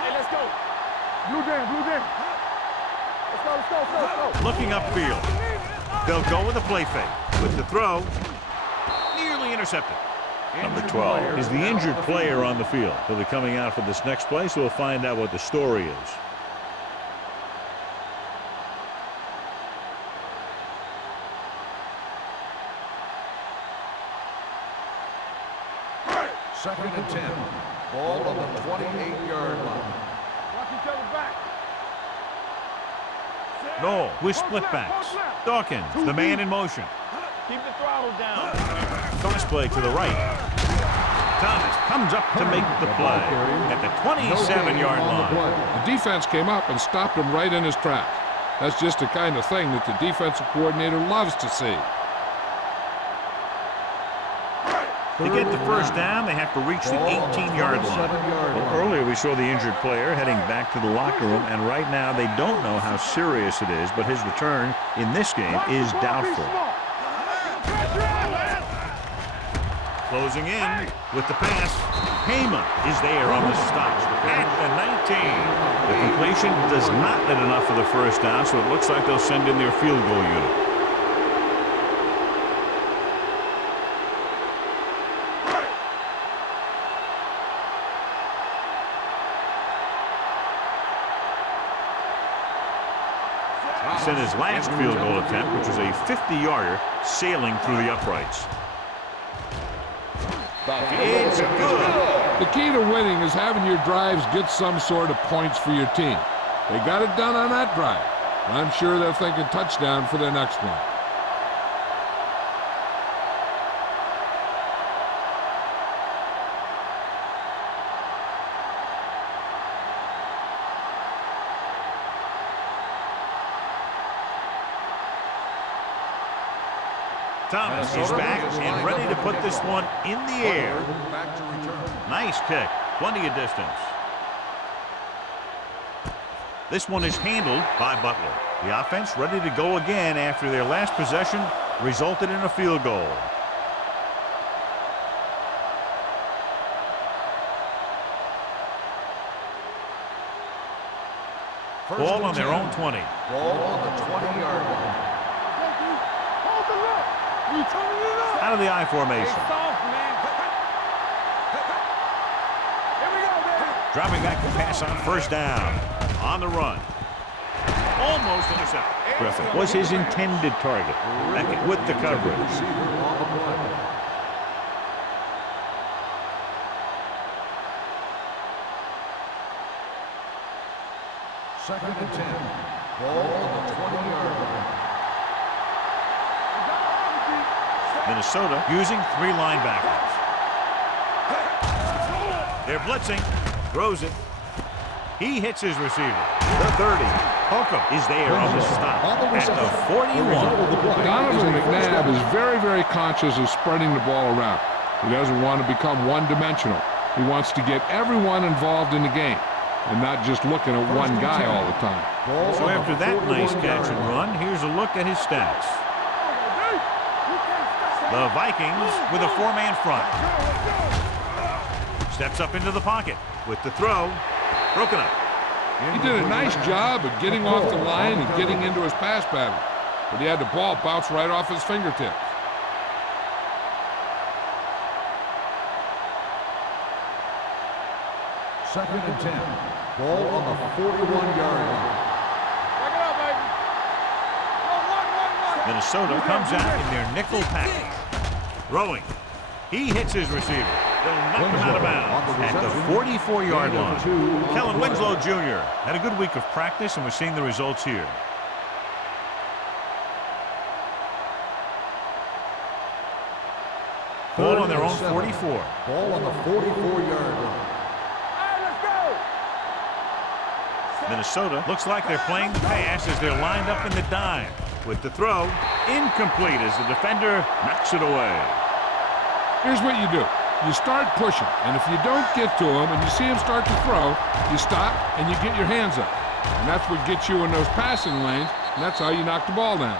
Hey, let's go. Blue jam. Let's go. Looking upfield. They'll go with a play fake. With the throw, nearly intercepted. Number 12 is the injured player on the field. He'll be coming out for this next play, so we'll find out what the story is. Second and 10. Ball on the 28-yard line. Watch each other back. No, with split backs. Dawkins, the man in motion. Keep the throttle down. Cross play to the right. Thomas comes up to make the play at the 27-yard line. The defense came up and stopped him right in his tracks. That's just the kind of thing that the defensive coordinator loves to see. To get the first down, they have to reach the 18-yard line. Well, earlier we saw the injured player heading back to the locker room, and right now they don't know how serious it is, but his return in this game is doubtful. Closing in with the pass. Heyman is there on the stop at the 19. The completion does not net enough for the first down, so it looks like they'll send in their field goal unit. In his last field goal attempt, which was a 50-yarder sailing through the uprights. It's good. The key to winning is having your drives get some sort of points for your team. They got it done on that drive. I'm sure they're thinking touchdown for their next one. Thomas is back and ready to put this one in the air. Back to return. Nice kick. Plenty of distance. This one is handled by Butler. The offense ready to go again after their last possession resulted in a field goal. Ball on their own 20. Ball on the 20-yard line. Out of the I formation. Dropping back to pass on first down. On the run. Almost intercepted. Griffin was his intended target. Beckett with the coverage. Second and 10. Ball on the 20-yard line. Minnesota using 3 linebackers. They're blitzing. Throws it. He hits his receiver. The 30. Holcomb is there on the stop at the 41. Donovan McNabb is very, very conscious of spreading the ball around. He doesn't want to become one-dimensional. He wants to get everyone involved in the game and not just looking at one guy all the time. So after that nice catch and run, here's a look at his stats. The Vikings with a 4-man front. Steps up into the pocket with the throw. Broken up. He did a nice job of getting off the line and getting into his pass pattern, but he had the ball bounce right off his fingertips. Second and 10. Ball on the 41-yard line. Minnesota comes out in their nickel package. Throwing. He hits his receiver. They'll knock him out of bounds at the 44-yard line. Kellen Winslow Jr. had a good week of practice, and we're seeing the results here. Ball on their own 44. Ball on the 44-yard line. Minnesota looks like they're playing the pass as they're lined up in the dime. With the throw, incomplete as the defender knocks it away. Here's what you do. You start pushing, and if you don't get to him and you see him start to throw, you stop and you get your hands up. And that's what gets you in those passing lanes, and that's how you knock the ball down.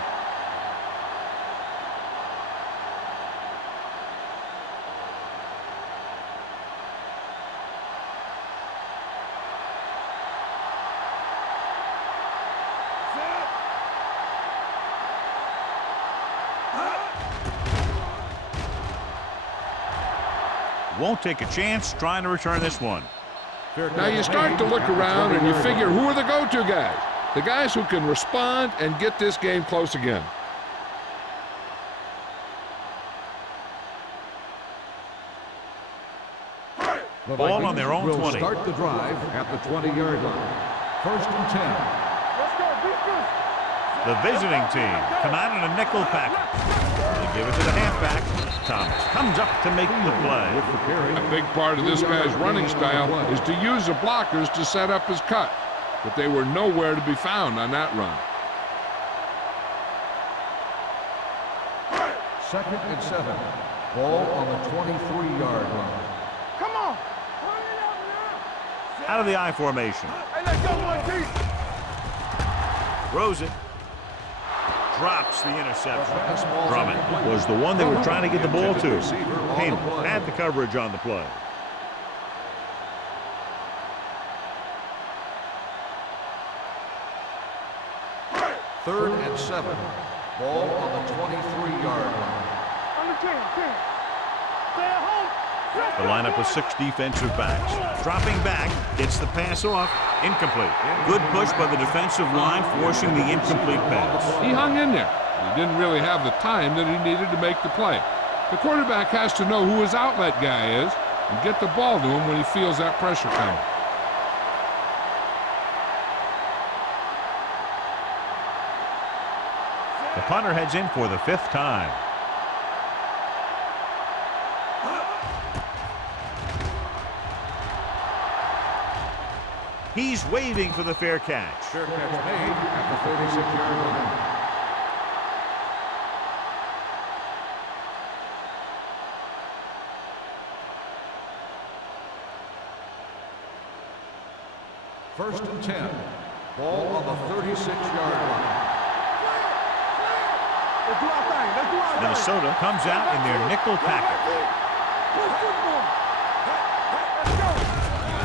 Won't take a chance trying to return this one. Now you start to look around and you figure, who are the go-to guys? The guys who can respond and get this game close again. The Ball on their own will 20. Start the drive at the 20-yard line. First and 10. The visiting team come out in a nickel package. They give it to the halfback. Thomas comes up to make the play. A big part of this guy's running style is to use the blockers to set up his cut, but they were nowhere to be found on that run. Second and 7. Ball on the 23-yard line. Come on. Out of the I formation. Hey, let's go, Marquis. Throws it. Drops the interception. Drummond was the one they were trying to get the ball to. Heyman had the coverage on the play. Third and 7. Ball on the 23-yard line. On the 10. Stay at home. The lineup with 6 defensive backs. Dropping back, gets the pass off. Incomplete. Good push by the defensive line, forcing the incomplete pass. He hung in there. He didn't really have the time that he needed to make the play. The quarterback has to know who his outlet guy is and get the ball to him when he feels that pressure coming. The punter heads in for the 5th time. He's waving for the fair catch. Fair catch made at the 36-yard line. First and 10. Ball on the 36-yard line. Let's do our thing. Let's do our thing. Minnesota comes out in their nickel package.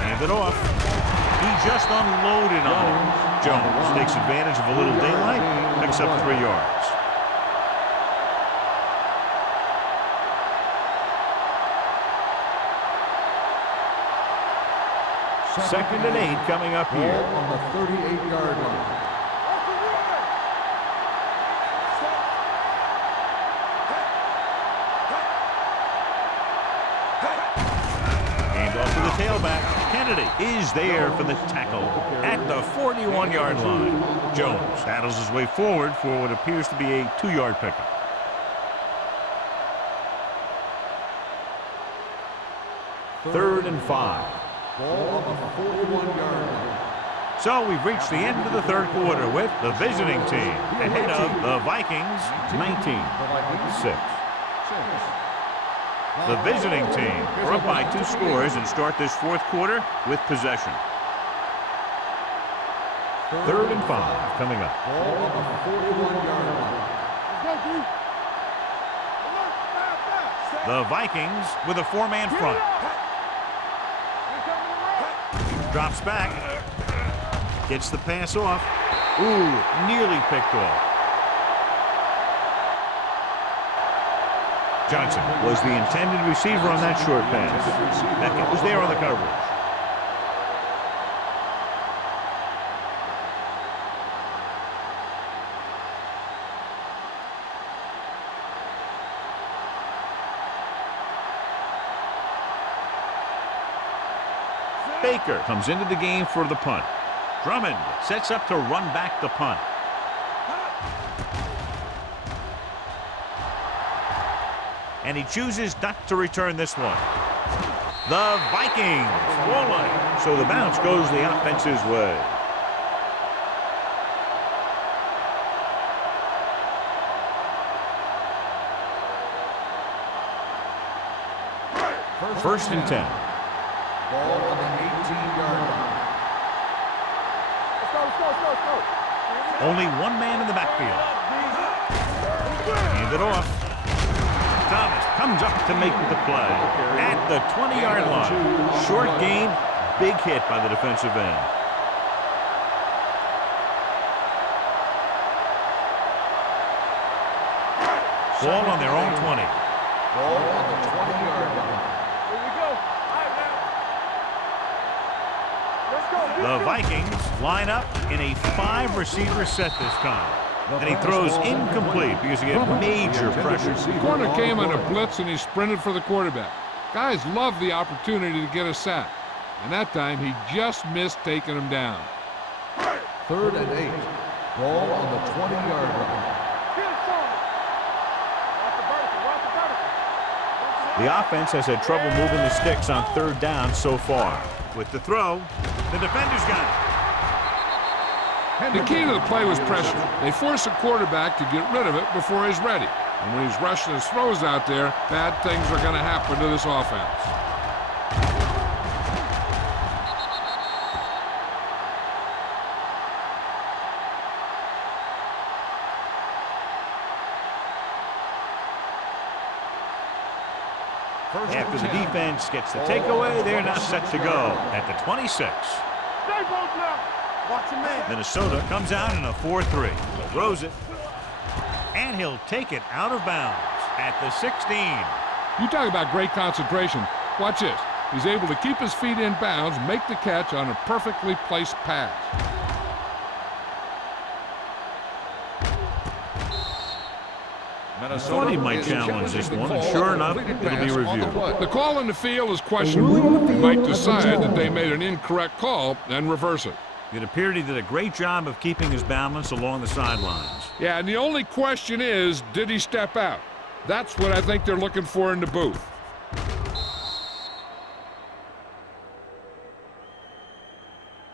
Hand it off. He just unloaded on him. Jones takes advantage of a little daylight, picks up 3 yards. Second and 8 coming up here. Ball on the 38-yard line. Hand off to the tailback. Kennedy is there for the tackle at the 41-yard line. Jones battles his way forward for what appears to be a 2-yard pickup. 3rd and 5. Ball on the 41-yard line. So we've reached the end of the 3rd quarter with the visiting team ahead of the Vikings 19-6. The visiting team are up by 2 scores and start this 4th quarter with possession. 3rd and 5 coming up. Ball on the 41-yard line. The Vikings with a 4-man front. Drops back. Gets the pass off. Ooh, nearly picked off. Johnson was the intended receiver on that short pass. Beckett was there on the coverage. Baker comes into the game for the punt. Drummond sets up to run back the punt. And he chooses not to return this one. The Vikings rolling. So the bounce goes the offense's way. First and 10. Ball on the 18-yard line. Let's go. Only one man in the backfield. Hand it off. Thomas comes up to make the play at the 20-yard line. Short gain, big hit by the defensive end. Ball on their own 20. Ball on the 20-yard line. Here we go. All right, man. Let's go. The Vikings line up in a 5-receiver set this time. And he throws incomplete because he had major pressure. The corner came on a blitz and he sprinted for the quarterback. Guys love the opportunity to get a sack. And that time he just missed taking him down. 3rd and 8. Ball on the 20-yard line. The offense has had trouble moving the sticks on 3rd down so far. With the throw, the defender's got it. The key to the play was pressure. They force a quarterback to get rid of it before he's ready. And when he's rushing his throws out there, bad things are going to happen to this offense. After the defense gets the takeaway, they're now set to go at the 26. Minnesota comes out in a 4-3. Throws it. And he'll take it out of bounds at the 16. You talk about great concentration. Watch this. He's able to keep his feet in bounds, make the catch on a perfectly placed pass. I thought he might challenge this one, and sure enough, it'll be reviewed. The call in the field is questionable. He might decide that they made an incorrect call and reverse it. It appeared he did a great job of keeping his balance along the sidelines. Yeah, and the only question is, did he step out? That's what I think they're looking for in the booth.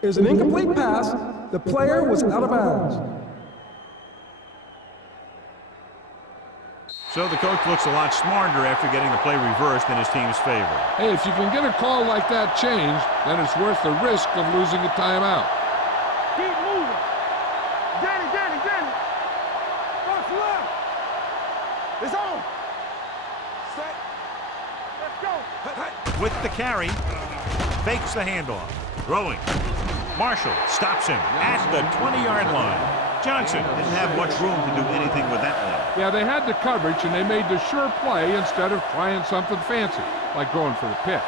Is an incomplete pass. The player was out of bounds. So the coach looks a lot smarter after getting the play reversed in his team's favor. Hey, if you can get a call like that changed, then it's worth the risk of losing a timeout. Keep moving. Danny. What's left? It's on. Set. Let's go. With the carry, fakes the handoff. Throwing. Marshall stops him at the 20-yard line. Johnson didn't have much room to do anything with that one. Yeah, they had the coverage, and they made the sure play instead of trying something fancy, like going for the pick.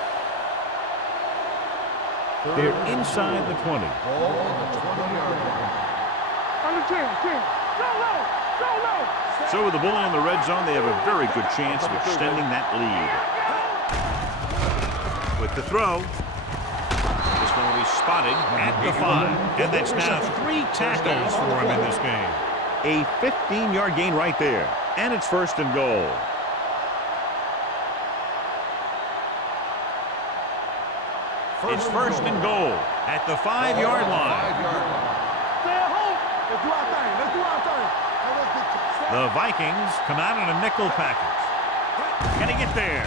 They're inside the 20. Ball on the 20-yard line. On the 10. Go low. So with the ball in the red zone, they have a very good chance of extending that lead. With the throw, this one will be spotted at the 5. And that's now 3 tackles for him in this game. A 15-yard gain right there. And it's 1st and goal. It's first and goal at the 5-yard line. 5-yard line. Stay at home. Let's do our thing. Let's do our thing. Now let's get to The Vikings come out in a nickel package. Can he get there?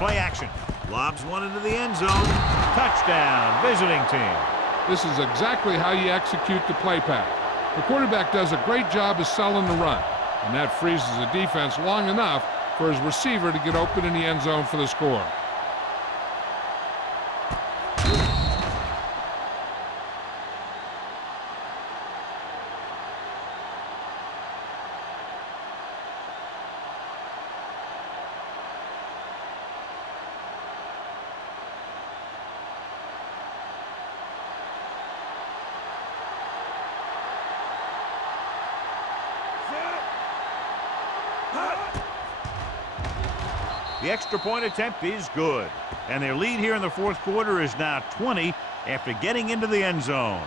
Play action. Lobs one into the end zone. Touchdown, visiting team. This is exactly how you execute the play pack. The quarterback does a great job of selling the run, and that freezes the defense long enough for his receiver to get open in the end zone for the score. The extra point attempt is good. And their lead here in the fourth quarter is now 20 after getting into the end zone.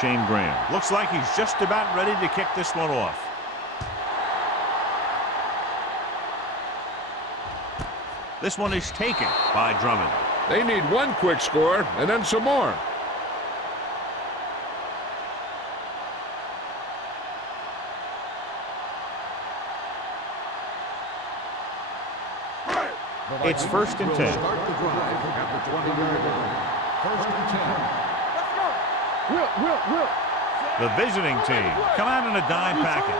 Shane Graham. Looks like he's just about ready to kick this one off. This one is taken by Drummond. They need one quick score and then some more. It's first and 10. Start the drive at the 20-yard line. First and 10. Will. The visiting team come out in a dime package.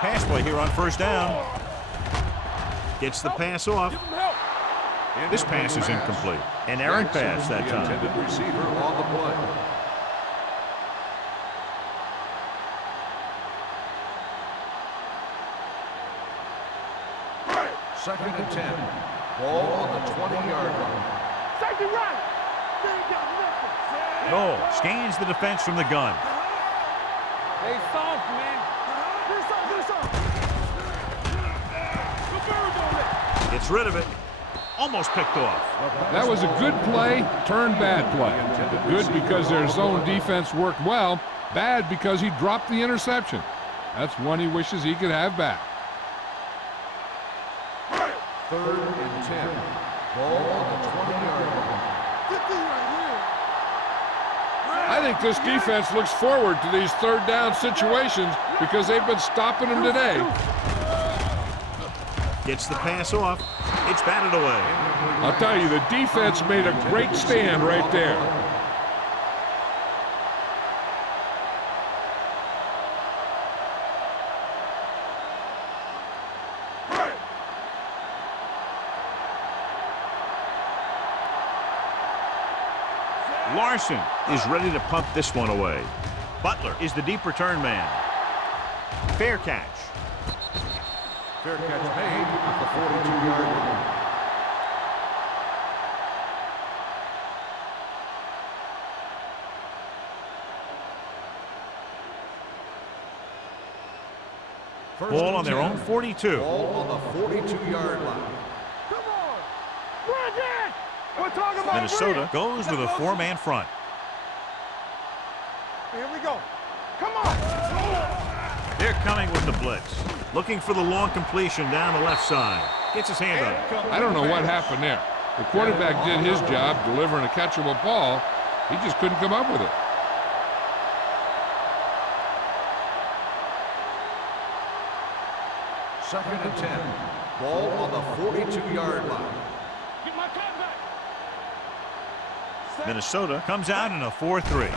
Pass play here on first down. Gets the pass off. This pass is incomplete. An errant pass that The time. intended receiver on the play. Second and 10. Ball on the 20-yard line. Safety right. They ain't got nothing. Goal scans the defense from the gun. They soft, man. Get it soft. The bird on it. Gets rid of it. Almost picked off. That was a good play, turned bad play. Good because their zone defense worked well, bad because he dropped the interception. That's one he wishes he could have back. Third and 10. Ball on the 20-yard line. Get these right here. I think this defense looks forward to these third down situations because they've been stopping them today. Gets the pass off. It's batted away. I'll tell you, the defense made a great stand right there. Larson is ready to pump this one away. Butler is the deep return man. Fair catch. Fair catch made at the 42-yard line. Ball on their own 42. Ball on the 42-yard line. Come on. Bridget. We're talking about Minnesota goes with a four-man front. Here we go. Come on. They're coming with the blitz. Looking for the long completion down the left side. Gets his hand on it. I don't know what happened there. The quarterback did his job delivering a catchable ball. He just couldn't come up with it. Second and 10. Ball on the 42-yard line. Get my cat back. Minnesota comes out in a 4-3.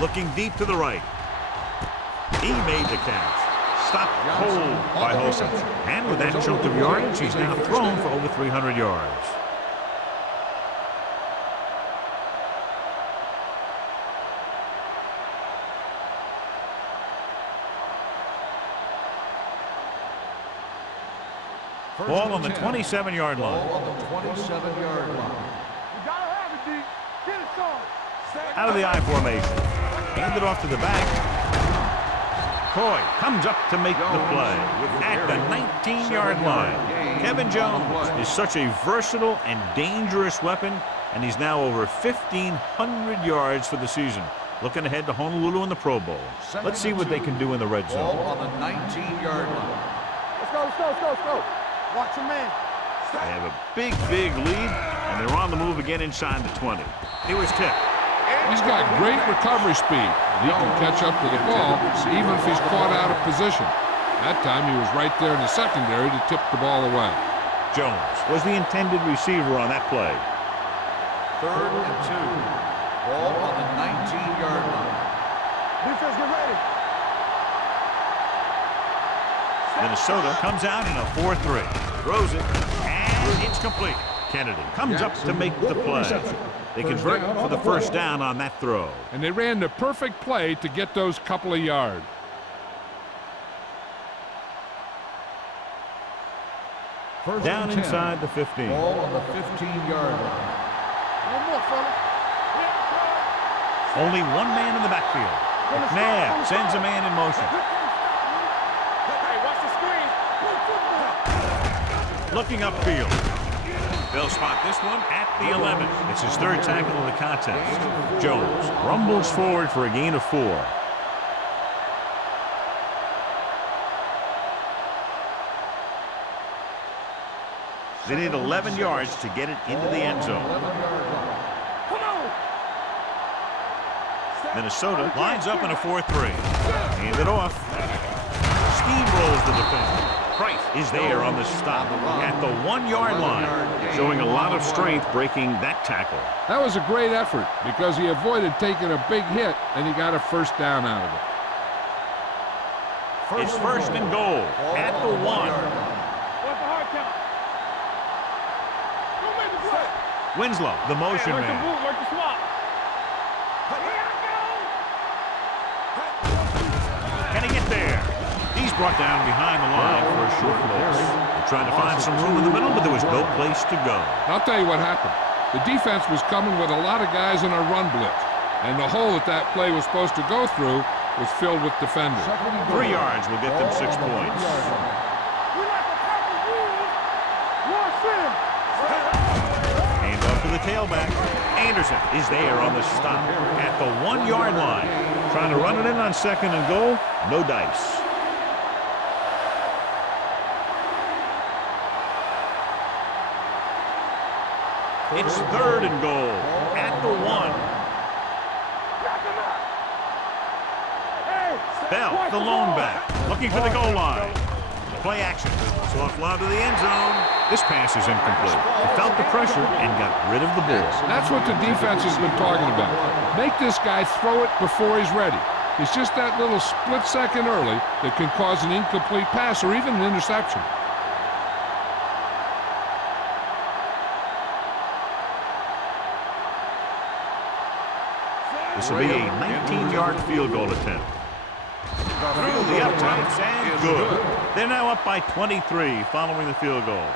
Looking deep to the right. He made the catch. Stopped cold by Holson. And with that chunk of yardage, he's now thrown for over 300 yards. Ball on the 27-yard line. Ball on the 27-yard line. You gotta have it, D. Get it going. Out of the I formation. Hand it off to the back. Coy comes up to make the play at the 19-yard line. Kevin Jones is such a versatile and dangerous weapon, and he's now over 1,500 yards for the season. Looking ahead to Honolulu in the Pro Bowl. Let's see what they can do in the red zone. Ball on the 19-yard line. Let's go, let's go, let's go, let's go. Watch your man. They have a big, big lead, and they're on the move again inside the 20. He was tipped. He's got great recovery speed, and he can catch up to the ball even if he's caught out of position. That time he was right there in the secondary to tip the ball away. Jones was the intended receiver on that play. 3rd and 2. Ball on the 19-yard line. Defense, get ready. Minnesota comes out in a 4-3. Throws it, and it's complete. Kennedy comes up to make the play. They convert for the first down on that throw. And they ran the perfect play to get those couple of yards. Down inside the 15. Ball on the 15-yard line. One more, fella. Only one man in the backfield. McNabb sends a man in motion. Hey, watch the screen. Looking upfield. They'll spot this one at the 11. It's his 3rd tackle of the contest. Jones rumbles forward for a gain of 4. They need 11 yards to get it into the end zone. Come on. Minnesota lines up in a 4-3. Hand it off. Steamrolls the defender. Price is there on the stop at the 1-yard line, showing a lot of strength breaking that tackle. That was a great effort because he avoided taking a big hit and he got a first down out of it. It's 1st and goal at the 1. What's the hard count? Don't make the play. Winslow, the motion Work the man. boot, work the swap. Can he get there? He's brought down behind the line for a short loss. They're trying to find some room in the middle, but there was no place to go. I'll tell you what happened. The defense was coming with a lot of guys in a run blitz, and the hole that play was supposed to go through was filled with defenders. 3 yards will get them 6 points. We like the Packers rules. Watch him. Hand off to the tailback. Anderson is there on the stop at the 1-yard line. Trying to run it in on 2nd and goal. No dice. It's 3rd and goal at the 1. Bell, the lone back, looking for the goal line. Play action. Soft lob to the end zone. This pass is incomplete. He felt the pressure and got rid of the ball. That's what the defense has been talking about. Make this guy throw it before he's ready. It's just that little split second early that can cause an incomplete pass or even an interception. This will be a 19-yard field goal attempt. Through the uprights and good. They're now up by 23 following the field goal.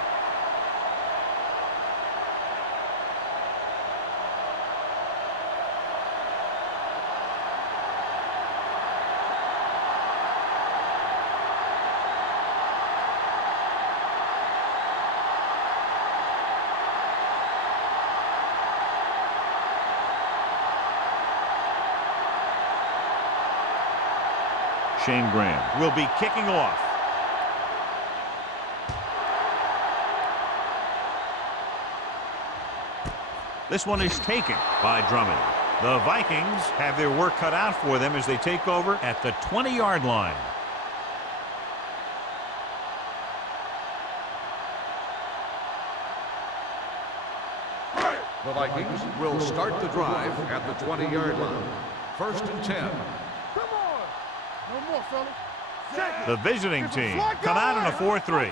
Shane Graham will be kicking off. This one is taken by Drummond. The Vikings have their work cut out for them as they take over at the 20-yard line. The Vikings will start the drive at the 20-yard line. 1st and 10. Come on. No more, fellas. The visiting team come out in a 4-3.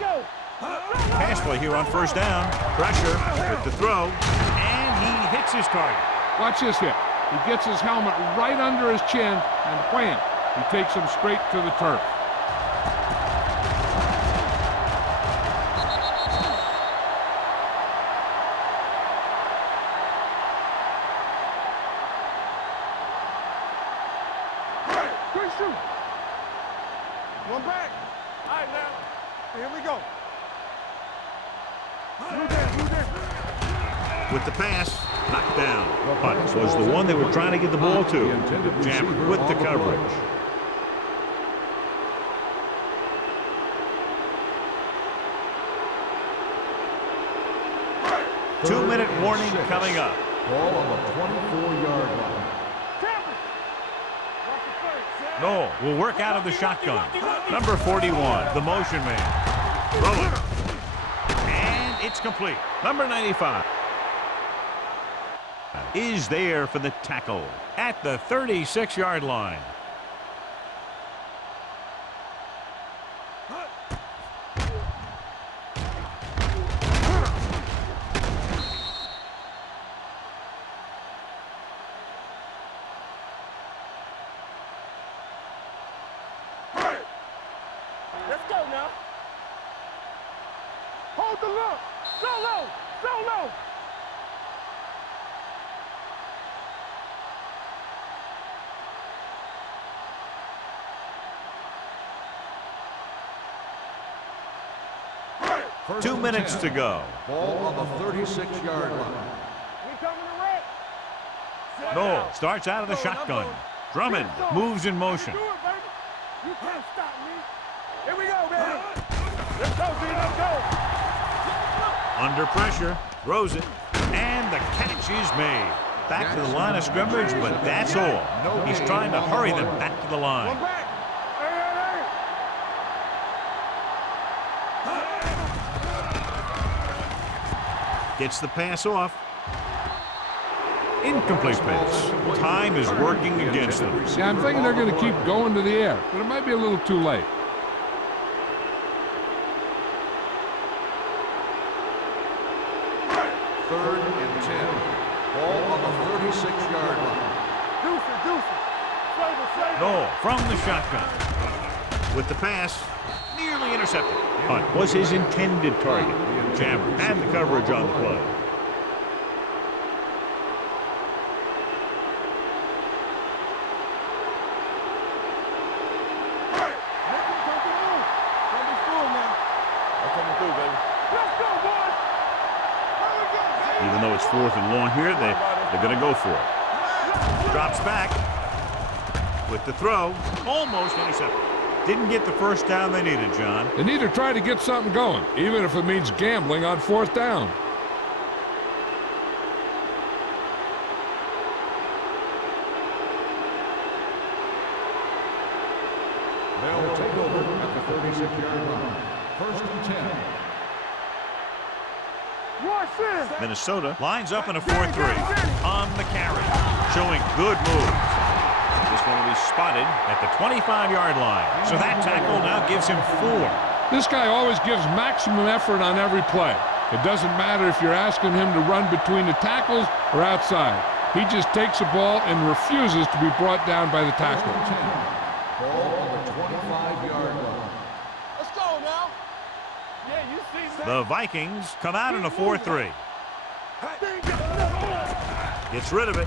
Pass play here on 1st down. Pressure with the throw, and he hits his target. Watch this hit. He gets his helmet right under his chin, and wham, he takes him straight to the turf. right, now. Here we go. Blue down, blue down. With the pass, knocked down. Punt was the one they were trying to get the ball to. Jammer with the coverage. Two-minute warning coming up. Ball on the 24-yard line. No, will work out of the shotgun. Number 41, the motion man. Throwing. And it's complete. Number 95 is there for the tackle at the 36-yard line. Let's go now. Hold the look. Solo. Solo. First 2 and minutes 10. to go. Ball on the 36-yard line. We coming to wreck. No, starts out of the shotgun. Drummond moves in motion. Do it, baby. You can't stop me. Here we go, baby. Let's go, B. Let's go. Under pressure, throws it, and the catch is made. Back to the line of scrimmage, but that's all. He's trying to hurry them back to the One line. back. Hey, hey, hey. Gets the pass off. Incomplete pass. Time is working against them. Yeah, I'm thinking they're going to keep going to the air, but it might be a little too late. Third and 10. Ball on the 36-yard line. Deuce it, deuce it. Save it, save it. No, from the shotgun. With the pass, nearly intercepted. Punt was his intended target. Jammer had the coverage on the play. Even though it's 4th and long here, they're going to go for it. Drops back with the throw. Almost intercepted. Didn't get the first down they needed, John. They need to try to get something going, even if it means gambling on 4th down. They'll take over at the 36-yard line. First and 10. Watch this. Minnesota lines up in a 4-3 on the carry, showing good moves. This one will be spotted at the 25-yard line. So that tackle now gives him 4. This guy always gives maximum effort on every play. It doesn't matter if you're asking him to run between the tackles or outside. He just takes the ball and refuses to be brought down by the tackle. Ball on the 25-yard line. Let's go now. Yeah, you see that. The Vikings come out in a 4-3. Gets rid of it.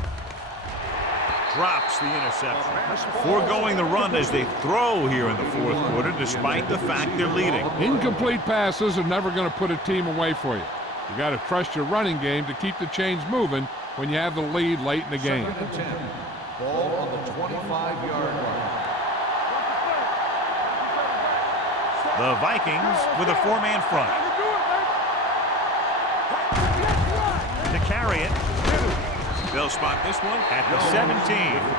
Drops the interception. Foregoing the run as they throw here in the 4th quarter, despite the fact they're leading. Incomplete passes are never going to put a team away for you. You got to trust your running game to keep the chains moving when you have the lead late in the game. Second and 10. Ball on the 25-yard line. The Vikings with a 4-man front. To carry it. They'll spot this one at the 17.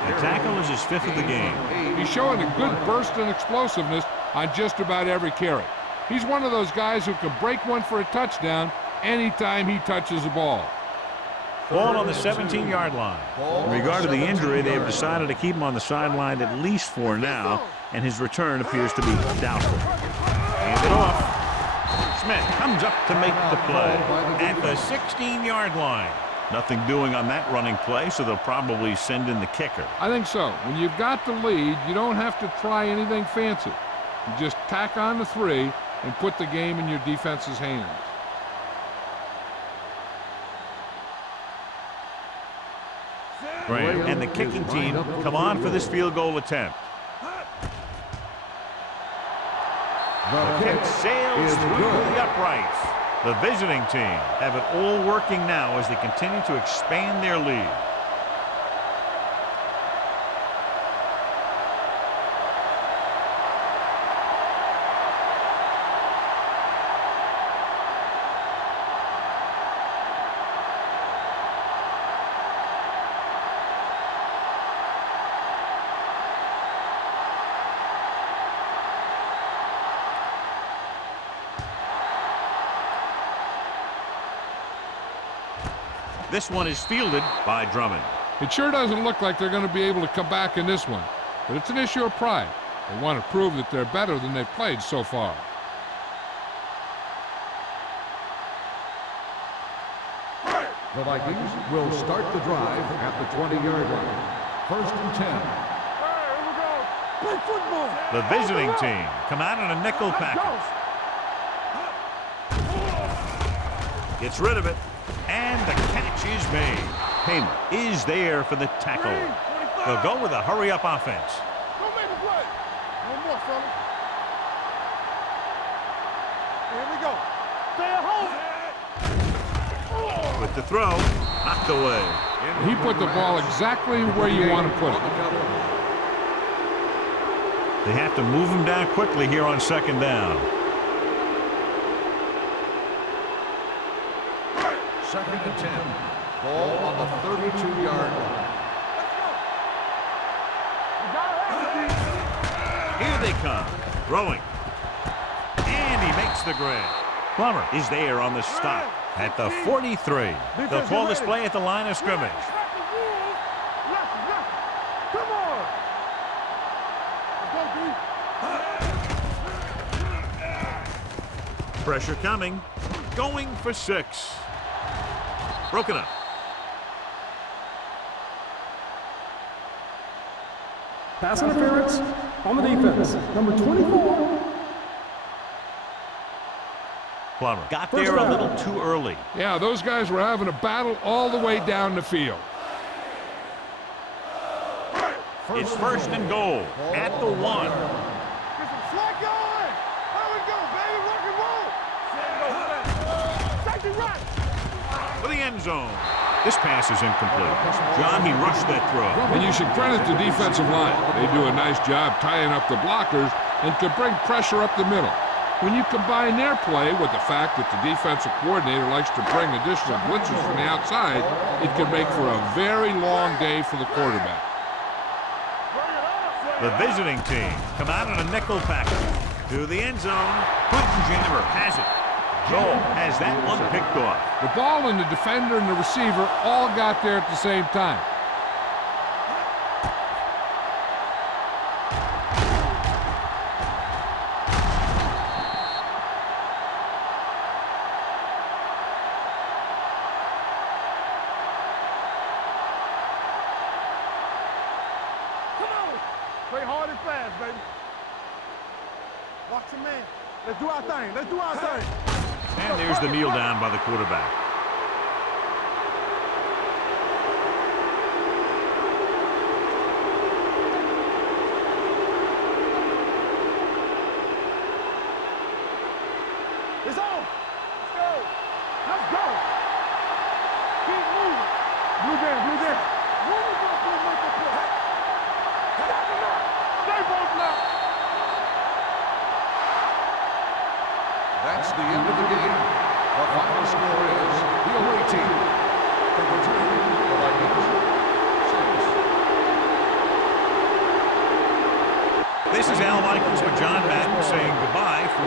The tackle is his 5th of the game. He's showing a good burst and explosiveness on just about every carry. He's one of those guys who can break one for a touchdown anytime he touches the ball. Ball on the 17-yard line. In regard to the injury, they have decided to keep him on the sideline at least for now, and his return appears to be doubtful. Hand it off. Smith comes up to make the play at the 16-yard line. Nothing doing on that running play, so they'll probably send in the kicker. I think so. When you've got the lead, you don't have to try anything fancy. You just tack on the 3 and put the game in your defense's hands. Right. And the kicking team come on for this field goal attempt. The Kick kick sails is through good. the uprights. The visiting team have it all working now as they continue to expand their lead. This one is fielded by Drummond. It sure doesn't look like they're going to be able to come back in this one, but it's an issue of pride. They want to prove that they're better than they've played so far. The Vikings will start the drive at the 20-yard line. 1st and 10. Hey, here we go. Play football. The visiting team come out in a nickel package. Gets rid of it, and the catch is made. Payne is there for the tackle. They'll go with a hurry-up offense. Go make the play. No more, fella. Here we go. Stay at home. With the throw, knocked away. He put the ball exactly where you want to put it. They have to move him down quickly here on 2nd down. 2nd and 10. Ball on the 32-yard line. Here they come, throwing. And he makes the grab. Plummer is there on the stop at the 43. They'll call this play at the line of scrimmage. Come on. Let's go, D. Pressure coming. Going for 6. Broken up. Pass interference on the defense. Number 24. Plummer got there a little too early. Yeah, those guys were having a battle all the way down the field. It's 1st and goal at the 1. Get some slack going. There we go, baby. Rock and roll. Safety right. For the end zone. This pass is incomplete. John, he rushed that throw. And you should credit the defensive line. They do a nice job tying up the blockers and can bring pressure up the middle. When you combine their play with the fact that the defensive coordinator likes to bring additional blitzers from the outside, it can make for a very long day for the quarterback. The visiting team come out in a nickel package. To the end zone. Quentin Jammer has it. Joel has that one picked off. The ball and the defender and the receiver all got there at the same time. Play hard and fast, baby. Watch your man. Let's do our thing. Let's do our thing. And there's the kneel down by the quarterback. It's on. Let's go. Let's go. Keep moving. Blue down, blue down. When we go to make the play? Stay both now. That's the end of the game. The final score is the away team. The Vikings 6. This is Al Michaels with John Madden saying goodbye for